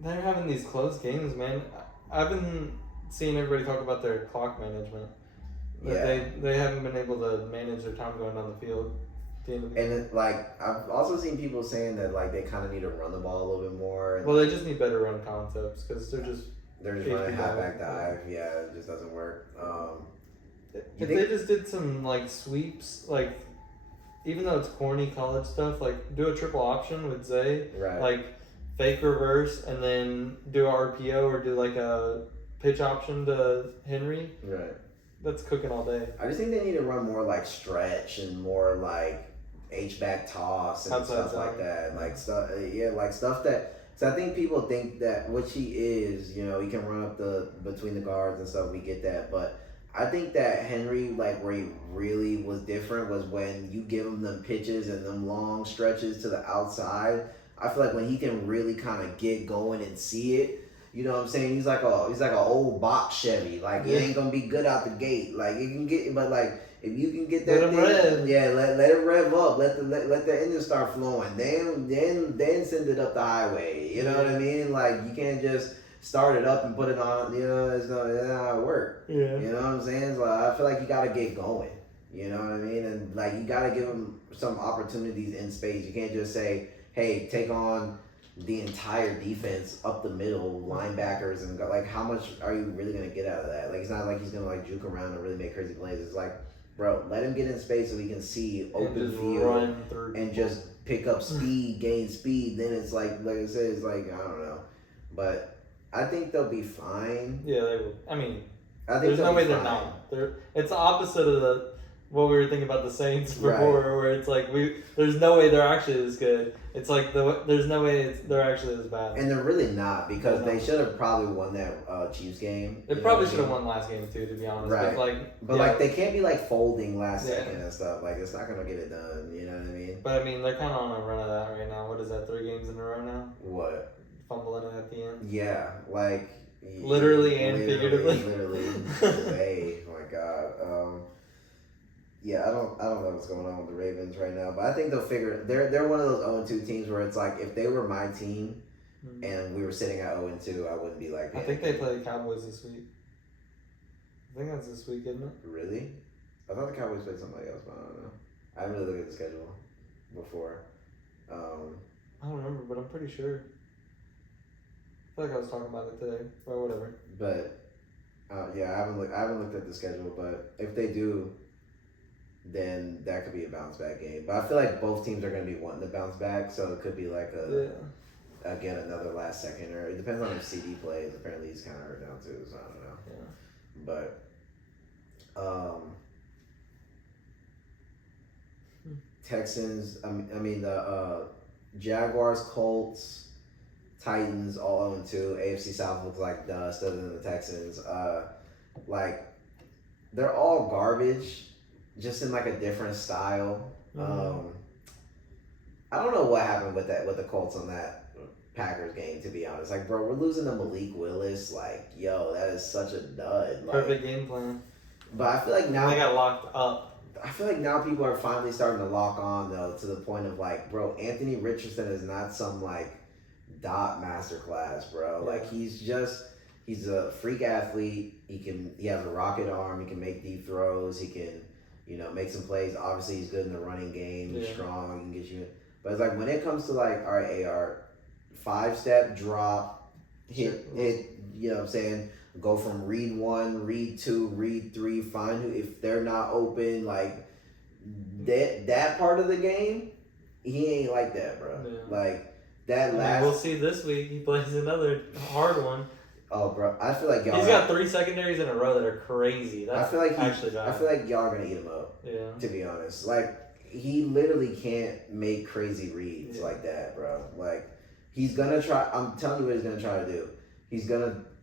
They're having these close games, man. I've been seeing everybody talk about their clock management. Yeah. They haven't been able to manage their time going down the field. And like, I've also seen people saying that like they kind of need to run the ball a little bit more. Well, they just need better run concepts because they're just running halfback dive. Yeah, it just doesn't work. If they just did some like sweeps, like even though it's corny college stuff, like do a triple option with Zay, right? Like fake reverse and then do a RPO or do like a pitch option to Henry, right? That's cooking all day. I just think they need to run more like stretch and more like H-back toss and stuff like that. Like stuff, like stuff that. So I think people think that what he is, you know, he can run up between the guards and stuff. We get that, but I think that Henry, like where he really was different was when you give him them pitches and them long stretches to the outside. I feel like when he can really kind of get going and see it, You know what I'm saying? He's like an old box Chevy. Like it ain't gonna be good out the gate. Like you can get, but like if you can get that Let him rev. yeah, let it rev up. Let the engine start flowing. Then send it up the highway. You know what I mean? Like you can't just start it up and put it on. You know, it's not how it works. Yeah. You know what I'm saying? So I feel like you gotta get going. You know what I mean? And like you gotta give him some opportunities in space. You can't just say, "Hey, take on the entire defense up the middle, linebackers, and go." Like, how much are you really gonna get out of that? Like, it's not like he's gonna like juke around and really make crazy plays. It's like, bro, let him get in space so he can see open field and just pick up speed, gain speed. Then it's like I said, it's like I don't know, but I think they'll be fine. Yeah, they will. I mean, I think there's no way they're not. It's the opposite of what we were thinking about the Saints before, where it's like there's no way they're actually as good. It's like there's no way they're actually as bad. And they're really not, because they should have probably won that Chiefs game. They probably should have won last game too, to be honest. Right. But like they can't be like folding last second and stuff. Like it's not gonna get it done. You know what I mean? But I mean, they're kind of on a run of that right now. What is that? 3 games in a row now? What? Fumbling it at the end. Yeah, like literally and figuratively. Literally. Hey, oh my God. Yeah, I don't know what's going on with the Ravens right now, but I think they'll figure. They're one of those 0-2 teams where it's like if they were my team and we were sitting at 0-2, I wouldn't be like. I think they play the Cowboys this week. I think that's this week, isn't it? Really? I thought the Cowboys played somebody else, but I don't know. I haven't really looked at the schedule before. I don't remember, but I'm pretty sure. I feel like I was talking about it today, or whatever. But yeah, I haven't looked at the schedule, but if they do, then that could be a bounce back game. But I feel like both teams are going to be wanting to bounce back, so it could be like again another last second, or it depends on if CD plays. Apparently he's kind of hurt now too, so I don't know. Yeah. But Texans. I mean the Jaguars, Colts, Titans all 0-2. AFC South looks like dust other than the Texans. Like they're all garbage, just in like a different style. I don't know what happened with the Colts on that Packers game, to be honest. Like, bro, we're losing to Malik Willis. Like, yo, that is such a dud. Like, perfect game plan. But I feel like now they got locked up. I feel like now people are finally starting to lock on though, to the point of like, bro, Anthony Richardson is not some like dot masterclass, bro. Like he's a freak athlete. He has a rocket arm. He can make deep throws. He can, make some plays. Obviously, he's good in the running game. He's strong. He can get you. But it's like when it comes to like, all right, AR, 5-step drop, hit, you know what I'm saying? Go from read 1, read 2, read 3, find who, if they're not open, like that part of the game, he ain't like that, bro. Yeah. Like that we'll see this week. He plays another hard one. Oh, bro, I feel like y'all. He's got 3 secondaries in a row that are crazy. That's actually bad. I feel like y'all are gonna eat him up. Yeah. To be honest, like he literally can't make crazy reads like that, bro. Like he's gonna try. I'm telling you what he's gonna try to do.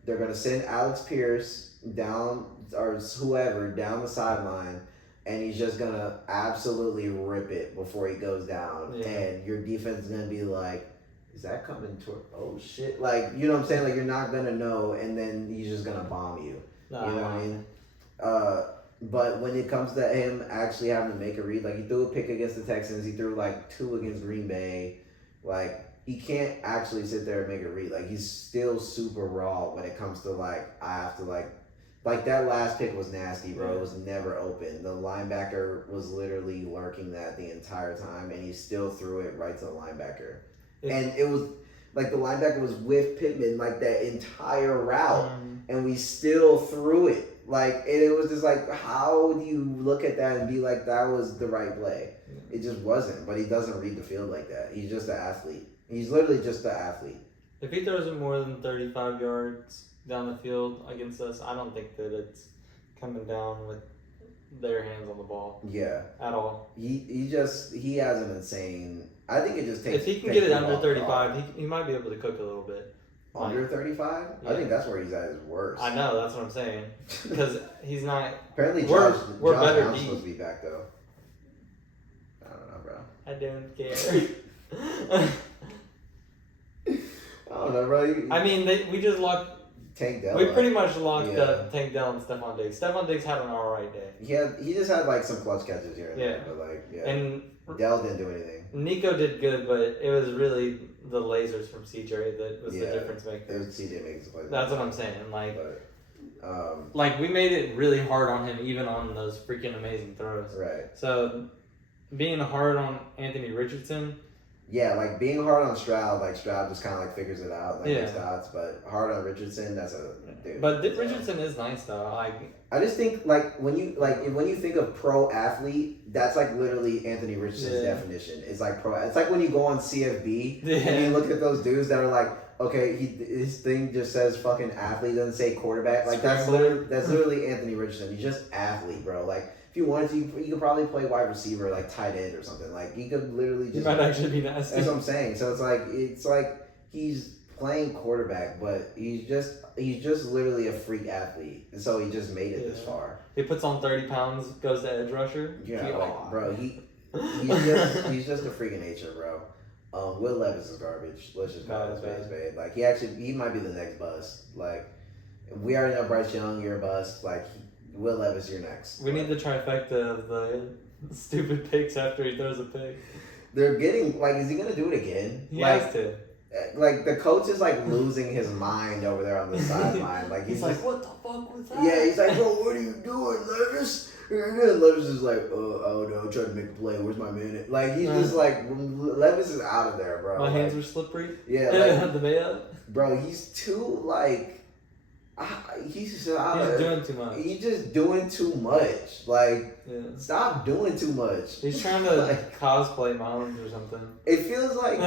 They're gonna send Alex Pierce down, or whoever, down the sideline, and he's just gonna absolutely rip it before he goes down. Yeah. And your defense is gonna be like, is that coming toward? Oh shit! Like, you know what I'm saying? Like, you're not gonna know, and then he's just gonna bomb you. You know what I mean? But when it comes to him actually having to make a read, like he threw a pick against the Texans, he threw like 2 against Green Bay, like he can't actually sit there and make a read. Like he's still super raw when it comes to like, I have to like that last pick was nasty, bro. It was never open. The linebacker was literally lurking that the entire time, and he still threw it right to the linebacker. And it was like the linebacker was with Pittman like that entire route, and we still threw it. Like, and it was just like, how do you look at that and be like, that was the right play? It just wasn't. But he doesn't read the field like that. He's just an athlete. He's literally just an athlete. If he throws it more than 35 yards down the field against us, I don't think that it's coming down with their hands on the ball. Yeah. At all. He has an insane. I think it just takes. If he can get it under 35, he might be able to cook a little bit. Under 35? Yeah. I think that's where he's at his worst. I know, that's what I'm saying. Because he's not. Apparently, we're Josh better Brown's supposed to be back though. I don't know, bro. I don't care. I don't know. but bro, we just locked. Tank Dell. We pretty much locked Yeah. up Tank Dell and Stephon Diggs. Stephon Diggs had an alright day. He just had like some clutch catches here and there, but like And Dell didn't do anything. Nico did good, but it was really the lasers from CJ that was the difference maker. It was CJ making some plays. That's what I'm saying. Like, but, we made it really hard on him, even on those freaking amazing throws. Right. So, being hard on Anthony Richardson. Yeah, like being hard on Stroud, like Stroud just kind of like figures it out, like makes dots. But hard on Richardson, that's a dude. But Richardson is nice though. I just think like when you think of pro athlete, that's like literally Anthony Richardson's definition. It's like pro. It's like when you go on CFB and you look at those dudes that are like, okay, his thing just says fucking athlete, doesn't say quarterback. Like that's literally Anthony Richardson. He's just athlete, bro. Like. If you wanted to, you could probably play wide receiver, like tight end or something. Like you could literally just. He might actually be nasty. That's what I'm saying. So it's like he's playing quarterback, but he's just literally a freak athlete, and so he just made it this far. He puts on 30 pounds, goes to edge rusher. Yeah, like, bro, he's just a freak of nature, bro. Will Levis is garbage. Let's just call it bad. Like he might be the next bust. Like we already know Bryce Young, you're a bust. Like. Will Levis, you're next. We need the trifecta of the stupid picks after he throws a pick. They're getting like, is he gonna do it again? He has to. Like the coach is like losing his mind over there on the sideline. Like he's like, what the fuck was that? Yeah, he's like, bro, what are you doing, Levis? And Levis is like, oh no, trying to make a play. Where's my minute? Like he's just like, Levis is out of there, bro. My hands are slippery. Yeah, like, the mayo. Bro, he's too like. He's doing too much. He's just doing too much. Like, stop doing too much. He's trying to cosplay Mahomes or something. It feels like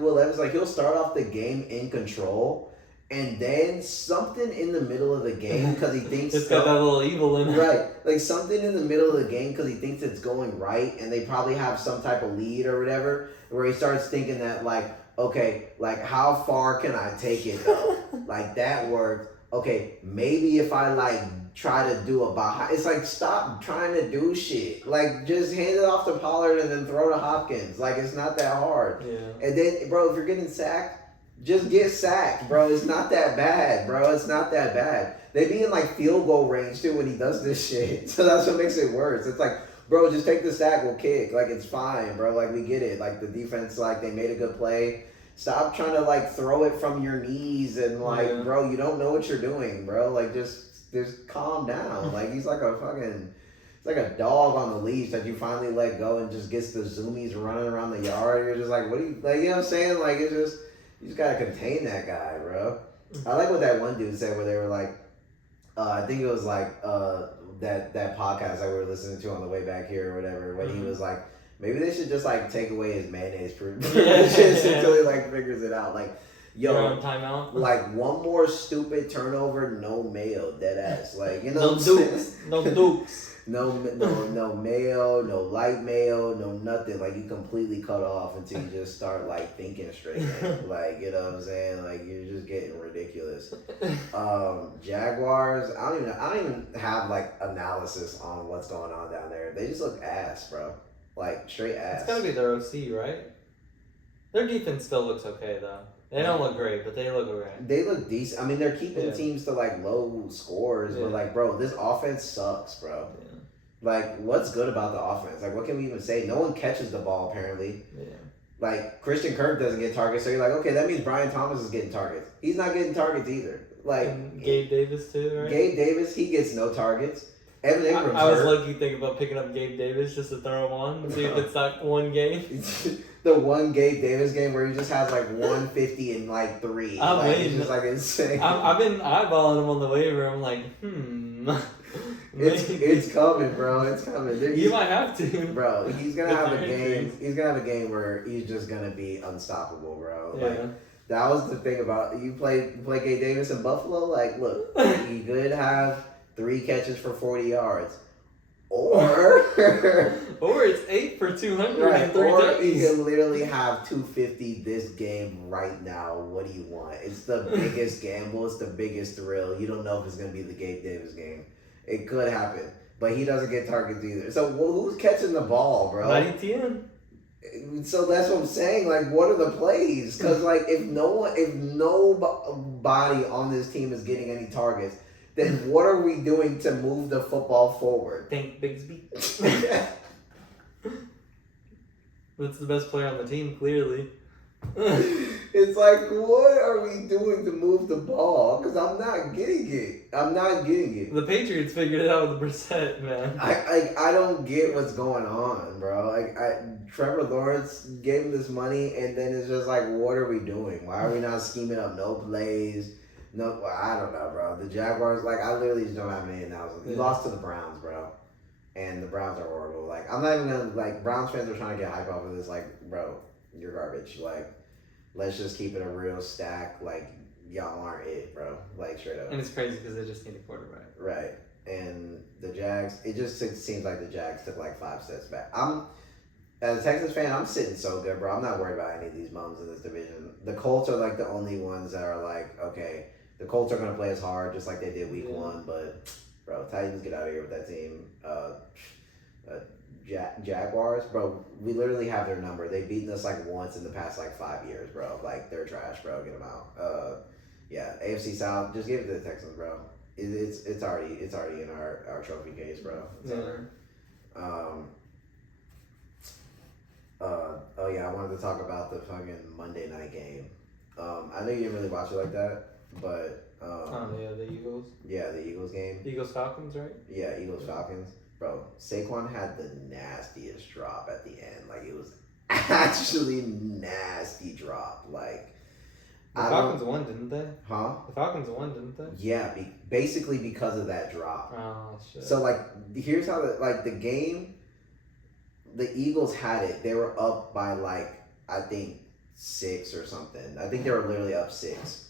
Will Levis, like he'll start off the game in control, and then something in the middle of the game because he thinks it's got that little evil in it. Right, like something in the middle of the game because he thinks it's going right, and they probably have some type of lead or whatever, where he starts thinking that like, okay, like how far can I take it though? Like that worked. Okay, maybe if I like try to do a behind, it's like stop trying to do shit. Like just hand it off to Pollard and then throw to Hopkins. Like it's not that hard. Yeah. And then, bro, if you're getting sacked, just get sacked, bro. It's not that bad, bro. It's not that bad. They be in like field goal range too when he does this shit. So that's what makes it worse. It's like, bro, just take the sack, we'll kick. Like it's fine, bro. Like we get it. Like the defense, like they made a good play. Stop trying to like throw it from your knees and like, bro, you don't know what you're doing, bro. Like just calm down. Like he's like a dog on the leash that you finally let go and just gets the zoomies running around the yard. You're just like, what do you like? You know what I'm saying? Like it's just you just gotta contain that guy, bro. I like what that one dude said where they were like, I think it was like that podcast that we were listening to on the way back here or whatever when he was like. Maybe they should just like take away his mayonnaise until he like figures it out. Like, yo, timeout. Like one more stupid turnover, no mayo, dead ass. Like you know, no dukes, no dukes, no mayo, no light mayo, no nothing. Like you completely cut off until you just start like thinking straight. Like you know what I'm saying? Like you're just getting ridiculous. Jaguars, I don't even have like analysis on what's going on down there. They just look ass, bro. Like, straight ass. It's gotta be their OC, right? Their defense still looks okay, though. They don't look great, but they look okay. They look decent. I mean, they're keeping teams to, like, low scores, but, like, bro, this offense sucks, bro. Yeah. Like, what's good about the offense? Like, what can we even say? No one catches the ball, apparently. Yeah. Like, Christian Kirk doesn't get targets, so you're like, okay, that means Brian Thomas is getting targets. He's not getting targets either. Like, and Gabe Davis, too, right? Gabe Davis, he gets no targets. Evan Ingram's I was lucky thinking about picking up Gabe Davis just to throw him on and see if it's like one game. The one Gabe Davis game where he just has like 150 and like 3. I'm like, waiting. It's just like insane. I've been eyeballing him on the waiver. I'm like, It's coming, bro. It's coming. You might have to. Bro, he's gonna have a game. He's gonna have a game where he's just gonna be unstoppable, bro. Yeah. Like that was the thing about you play Gabe Davis in Buffalo. Like, look, he could have 3 catches for 40 yards. Or it's 8 for 200 right, and 3 or days. he can literally have 250 this game right now. What do you want? It's the biggest gamble. It's the biggest thrill. You don't know if it's going to be the Gabe Davis game. It could happen. But he doesn't get targets either. So who's catching the ball, bro? Not ETN. So that's what I'm saying. Like, what are the plays? Because like, if nobody on this team is getting any targets, then what are we doing to move the football forward? Think Bigsby. That's the best player on the team, clearly. It's like, what are we doing to move the ball? Because I'm not getting it. The Patriots figured it out with the Brissett, man. I don't get what's going on, bro. Trevor Lawrence gave him this money, and then it's just like, what are we doing? Why are we not scheming up no plays? No, I don't know, bro. The Jaguars, like, I literally just don't have any analysis. You lost to the Browns, bro. And the Browns are horrible. Like, I'm not even gonna, like, Browns fans are trying to get hype off of this. Like, bro, you're garbage. Like, let's just keep it a real stack. Like, y'all aren't it, bro. Like, straight up. And it's crazy because they just need a quarterback. Right. And the Jags, it just seems like the Jags took like 5 steps back. As a Texas fan, I'm sitting so good, bro. I'm not worried about any of these bums in this division. The Colts are like the only ones that are like, okay, the Colts are going to play us hard just like they did week 1, but, bro, Titans, get out of here with that team. Jaguars, bro, we literally have their number. They've beaten us like once in the past like 5 years, bro. Like, they're trash, bro. Get them out. Yeah, AFC South, just give it to the Texans, bro. It's already in our trophy case, bro. Oh yeah, I wanted to talk about the fucking Monday night game. I know you didn't really watch it like that, but yeah, the Eagles. Yeah, the Eagles game. Eagles Falcons, right? Yeah, Eagles Falcons. Bro, Saquon had the nastiest drop at the end. Like, it was actually nasty drop. Like, the Falcons won, didn't they? Huh? The Falcons won, didn't they? Yeah, basically because of that drop. Oh shit. So like, here's how the game. The Eagles had it. They were up by like, I think 6 or something. I think they were literally up 6,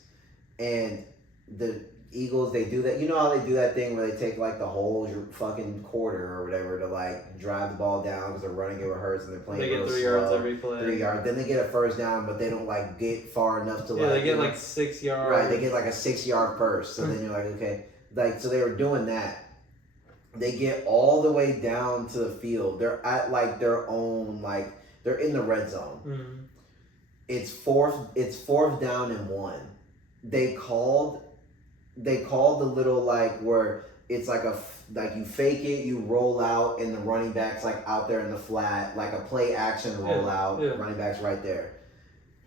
and the Eagles, they do that. You know how they do that thing where they take like the whole fucking quarter or whatever to like drive the ball down because they're running it with Hurts and they're playing. They get 3 yards every play. 3 yards. Then they get a first down, but they don't like get far enough to like. Yeah, they get like 6 yards. Right, they get like a 6-yard first. So then you're like, okay, like so they were doing that. They get all the way down to the field. They're at like their own like they're in the red zone. Mm-hmm. It's fourth down and 1. They called the little like where it's like you fake it, you roll out, and the running back's like out there in the flat, like a play action roll out. Yeah. Running back's right there.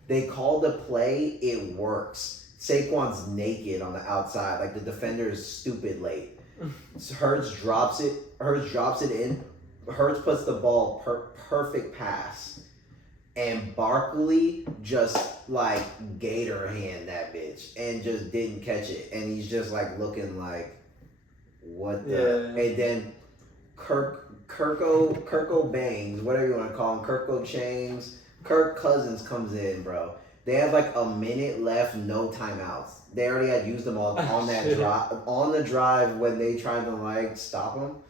They called the play. It works. Saquon's naked on the outside. Like the defender is stupid late. Hurts drops it in. Hurts puts the ball perfect pass. And Barkley just like gator hand that bitch and just didn't catch it. And he's just like looking like, what the? Yeah. And then Kirko Bangs, whatever you want to call him, Kirko Chains, Kirk Cousins comes in, bro. They have like a minute left, no timeouts. They already had used them all on that drive. On the drive when they tried to like stop them,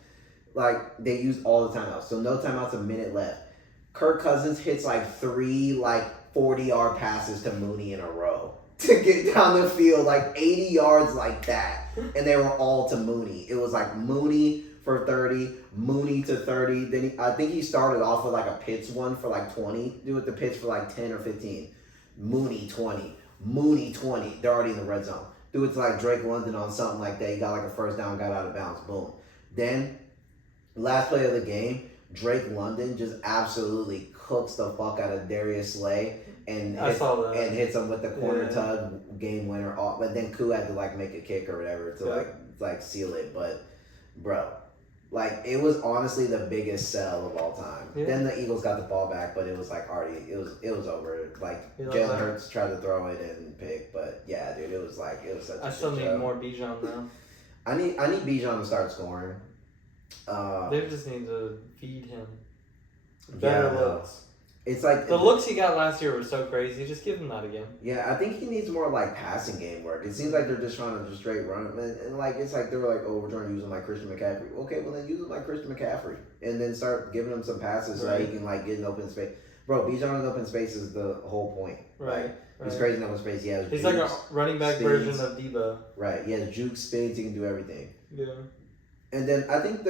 like they used all the timeouts. So no timeouts, a minute left. Kirk Cousins hits like 3 like 40-yard passes to Mooney in a row to get down the field, like 80 yards like that, and they were all to Mooney. It was like Mooney for 30, Mooney to 30. Then I think he started off with like a Pitts one for like 20. Do it the Pitts for like 10 or 15. Mooney 20. Mooney 20. They're already in the red zone. Do it to like Drake London on something like that. He got like a first down, got out of bounds. Boom. Then, last play of the game, Drake London just absolutely cooks the fuck out of Darius Slay and hits him with the corner tug game winner. But then Koo had to like make a kick or whatever to like seal it. But bro, like it was honestly the biggest sell of all time. Yeah. Then the Eagles got the ball back, but it was like already it was over. Like Jalen Hurts tried to throw it and pick, but yeah, dude, it was such a shit show. I still need more Bijan though. I need Bijan to start scoring. They just need to feed him better looks. It's like the looks he got last year were so crazy. Just give him that again. Yeah, I think he needs more like passing game work. It seems like they're just trying to just straight run him, and like it's like they were like, oh, we're trying to use him like Christian McCaffrey. Okay, well then use him like Christian McCaffrey, and then start giving him some passes so that he can like get in open space. Bro, Bijan in open space is the whole point. Right. He's crazy in open space. He has. He's jukes, like a running back version of Debo. Right. He has juke, spins. He can do everything. Yeah. And then I think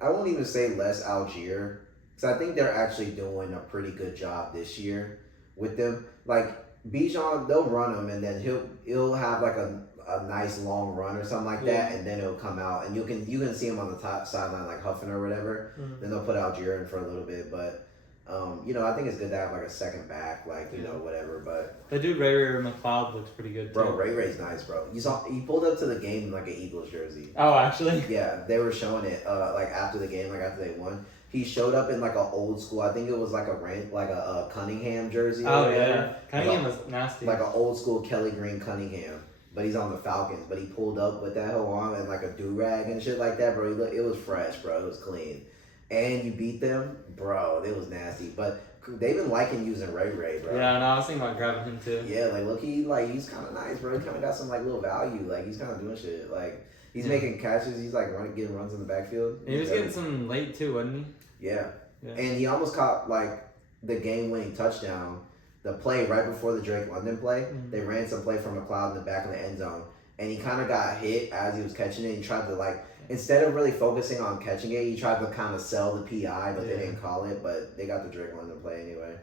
I won't even say Les Algier, because I think they're actually doing a pretty good job this year with them. Like Bijan, they'll run him, and then he'll have like a nice long run or something like that, and then it'll come out, and you can see him on the top sideline like huffing or whatever. Then they'll put out Jaron for a little bit, but. I think it's good to have like a second back, like you know, whatever. But the dude Ray McLeod looks pretty good too. Bro, Ray's nice, bro. You saw he pulled up to the game in like an Eagles jersey. Oh, actually? Yeah, they were showing it like after the game, like after they won. He showed up in like an old school. I think it was like a Cunningham jersey. Oh yeah, Cunningham was nasty. Like an old school Kelly Green Cunningham. But he's on the Falcons. But he pulled up with that whole on and like a do rag and shit like that, bro. It was fresh, bro. It was clean. And you beat them, bro. It was nasty, but they've been liking using Ray, bro. Yeah, no, I was thinking about grabbing him too. Yeah, like look, he's kind of nice, bro. He kind of got some like little value. Like he's kind of doing shit. Like he's making catches. He's like getting runs in the backfield. He was getting some late too, wasn't he? Yeah, and he almost caught like the game-winning touchdown. The play right before the Drake London play, they ran some play from McLeod in the back of the end zone, and he kind of got hit as he was catching it. He tried to like. Instead of really focusing on catching it, he tried to kind of sell the PI, but they didn't call it. But they got the Drake London play anyway.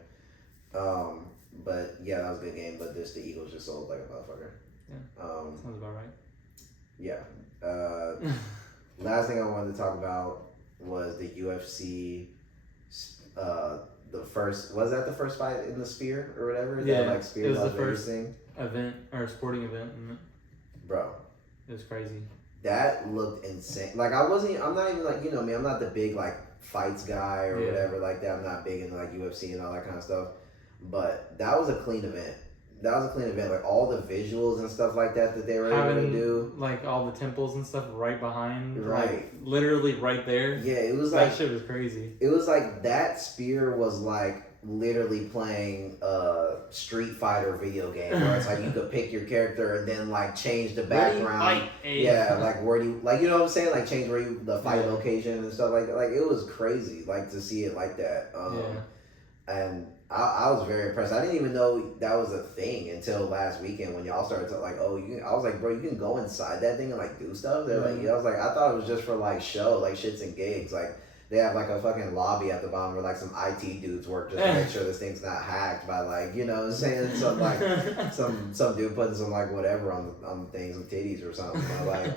But yeah, that was a good game. But the Eagles just sold like a motherfucker. Yeah, sounds about right. Yeah. Last thing I wanted to talk about was the UFC. The first the first fight in the Spear or whatever? Yeah, that, like Spear it was the Vegas first thing? event or sporting event. Bro, it was crazy. That looked insane. Like I'm not even like, you know me, I'm not the big like fights guy or whatever like that. I'm not big into like UFC and all that kind of stuff. But that was a clean event. Like all the visuals and stuff like that they were able to do. Like all the temples and stuff right behind. Right. Like, literally right there. Yeah, it was that like. Shit was crazy. It was like that Spear was like literally playing a Street Fighter video game where it's like you could pick your character and then like change the background. Yeah, like where do you like, you know what I'm saying? Like change the fight location and stuff like that. Like it was crazy like to see it like that. And I was very impressed. I didn't even know that was a thing until last weekend when y'all started to like, I was like, bro, you can go inside that thing and like do stuff. They're like, I was like, I thought it was just for like show, like shits and gigs. Like they have like a fucking lobby at the bottom where like some IT dudes work just to make sure this thing's not hacked by like, you know what I'm saying? Some like some dude putting some like whatever on things, some titties or something. Like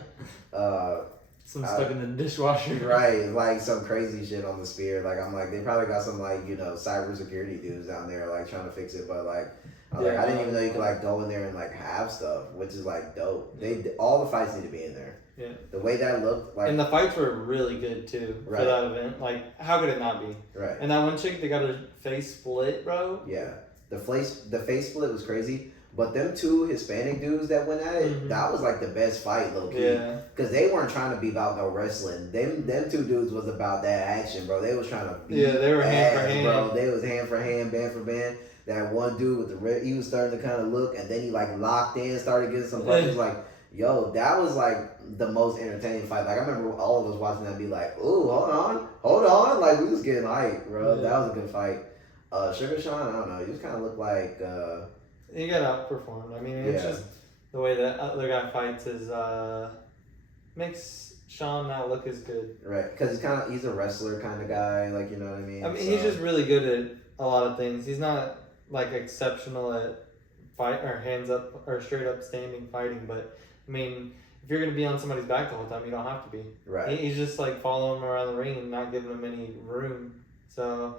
some stuff in the dishwasher. Right, like some crazy shit on the Spear. Like I'm like, they probably got some like, you know, cybersecurity dudes down there like trying to fix it, but like I didn't even know you could like go in there and like have stuff, which is like dope. All the fights need to be in there. Yeah. The way that looked, like, and the fights were really good too for that event. Like, how could it not be? Right. And that one chick that got her face split, bro. Yeah, the face split was crazy. But them two Hispanic dudes that went at it, that was like the best fight, low key. Yeah. Because they weren't trying to be about no wrestling. Them two dudes was about that action, bro. They was trying to beat they were hand for hand, bro. They was hand for hand, band for band. That one dude with the red, he was starting to kind of look, and then he like locked in, started getting some punches. Like, yo, that was like the most entertaining fight. Like I remember all of us watching that, be like, ooh, hold on, like we was getting hyped, bro. Yeah. That was a good fight. Sugar Sean, I don't know, he just kind of looked like. He got outperformed. I mean, it's just the way that other guy fights is makes Sean not look as good. Right, because he's a wrestler kind of guy, like, you know what I mean? I mean, he's just really good at a lot of things. He's not like exceptional at fight or hands up or straight up standing fighting, but I mean, if you're gonna be on somebody's back the whole time, you don't have to be. Right. He's just like following him around the ring and not giving him any room. So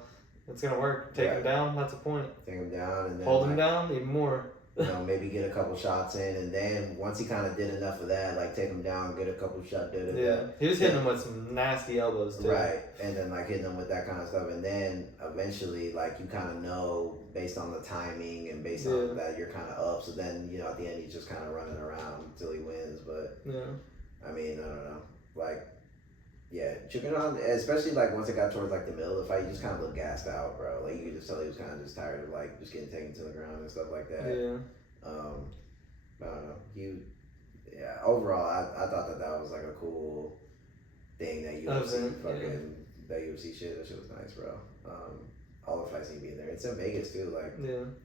it's gonna work. Take him down. That's a point. Take him down and then hold him down even more. You know, maybe get a couple shots in, and then once he kind of did enough of that, like take him down, get a couple shots. He was hitting him with some nasty elbows too. Right, and then like hitting him with that kind of stuff, and then eventually, like you kind of know based on the timing and based on that you're kind of up. So then at the end he's just kind of running around until he wins. But I mean, I don't know, like. Yeah, Chicken on, especially like once it got towards like the middle of the fight, you just kind of looked gassed out, bro. Like you could just tell he was kind of just tired of like just getting taken to the ground and stuff like that. Yeah. I don't know. Overall, I thought that was like a cool thing that UFC that UFC shit. That shit was nice, bro. All the fights need to be in there. It's in Vegas too. Like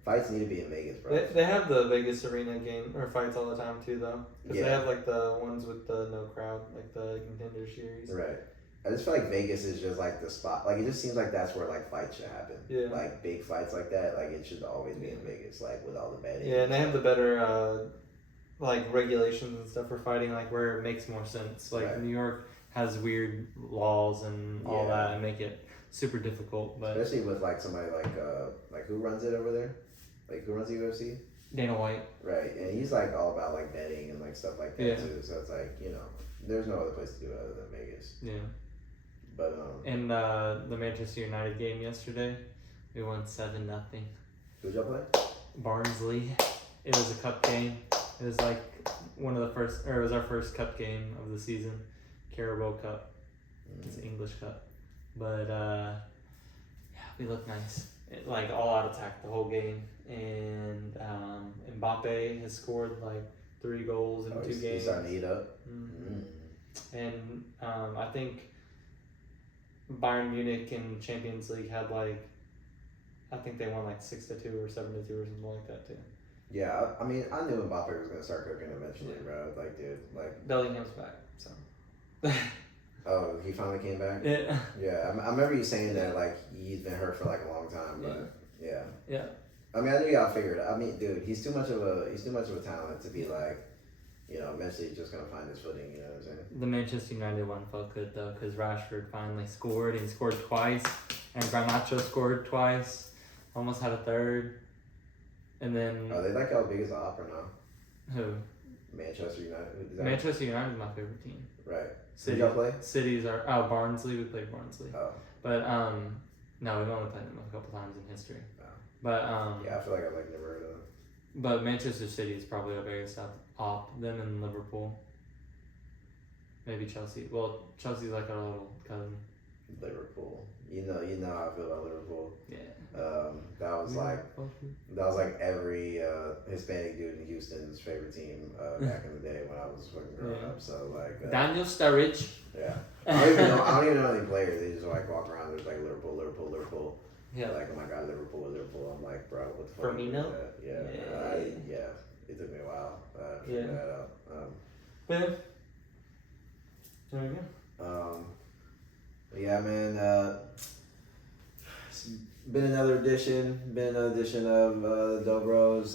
fights need to be in Vegas, bro. They have the Vegas arena game or fights all the time too, though. Because they have like the ones with the no crowd, like the Contender Series. Right. I just feel like Vegas is just like the spot. Like it just seems like that's where like fights should happen. Yeah. Like big fights like that. Like it should always be in Vegas. Like with all the betting. Yeah, and they have the better like regulations and stuff for fighting, like where it makes more sense. Like Right. New York has weird laws and all that, and make it super difficult. But especially with like somebody like who runs it over there? Like who runs the UFC? Dana White. Right, and he's like all about like betting and like stuff like that Yeah. too. So it's like there's no other place to do it other than Vegas. Yeah. But In the Manchester United game yesterday, we won 7-0. who'd y'all play? Barnsley. It was a cup game. It was like it was our first cup game of the season, Carabao Cup. It's an English cup, but yeah, we looked nice. Like all out attack the whole game, and Mbappe has scored like 3 goals in 2 games. He's starting to eat up. And I think Bayern Munich in Champions League had like, I think they won like 6-2 or 7-2 or something like that too. Yeah, I mean, I knew Mbappe was gonna start cooking eventually, bro. Like, dude, like Bellingham's back, so. Oh, he finally came back. Yeah. Yeah, I remember you saying that like he's been hurt for like a long time, but yeah. Yeah. I mean, I knew y'all figured it. I mean, dude, he's too much of a talent to be like, eventually just gonna find his footing. You know what I'm saying? The Manchester United one felt good though, because Rashford finally scored. He scored twice, and Garnacho scored twice. Almost had a third, and then. Are they like y'all biggest op or no? Who? Manchester United. Manchester United is my favorite team. Right. City, Who y'all play? Cities are Barnsley. We played Barnsley. Oh. But no, we've only played them a couple times in history. Oh. But yeah, I feel like I've like never heard of them. But Manchester City is probably our biggest op. Them and Liverpool. Maybe Chelsea. Well, Chelsea's like our little cousin. Liverpool. You know how I feel about Liverpool. Yeah. That was like every Hispanic dude in Houston's favorite team back in the day when I was fucking growing up. So like Daniel Sturridge. Yeah. I don't even know any players. They just like walk around. There's like Liverpool. Yeah. Like, oh my god, Liverpool. I'm like, bro, what the fuck? Firmino. Yeah. It took me a while to figure that out. But there we go. Yeah, man. It's been another edition of the Dobros.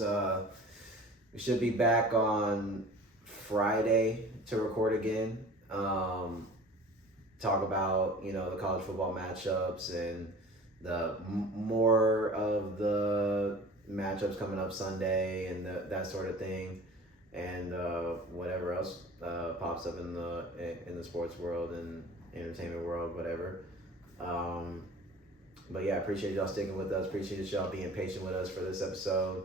We should be back on Friday to record again. Talk about the college football matchups and the more of the matchups coming up Sunday and that sort of thing, and whatever else pops up in the sports world and entertainment world, whatever. But yeah, I appreciate y'all sticking with us. Appreciate y'all being patient with us for this episode.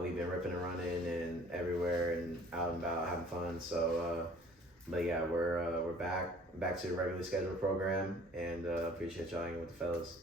We've been ripping and running and everywhere and out and about having fun. So, but yeah, we're back to the regularly scheduled program, and appreciate y'all hanging with the fellas.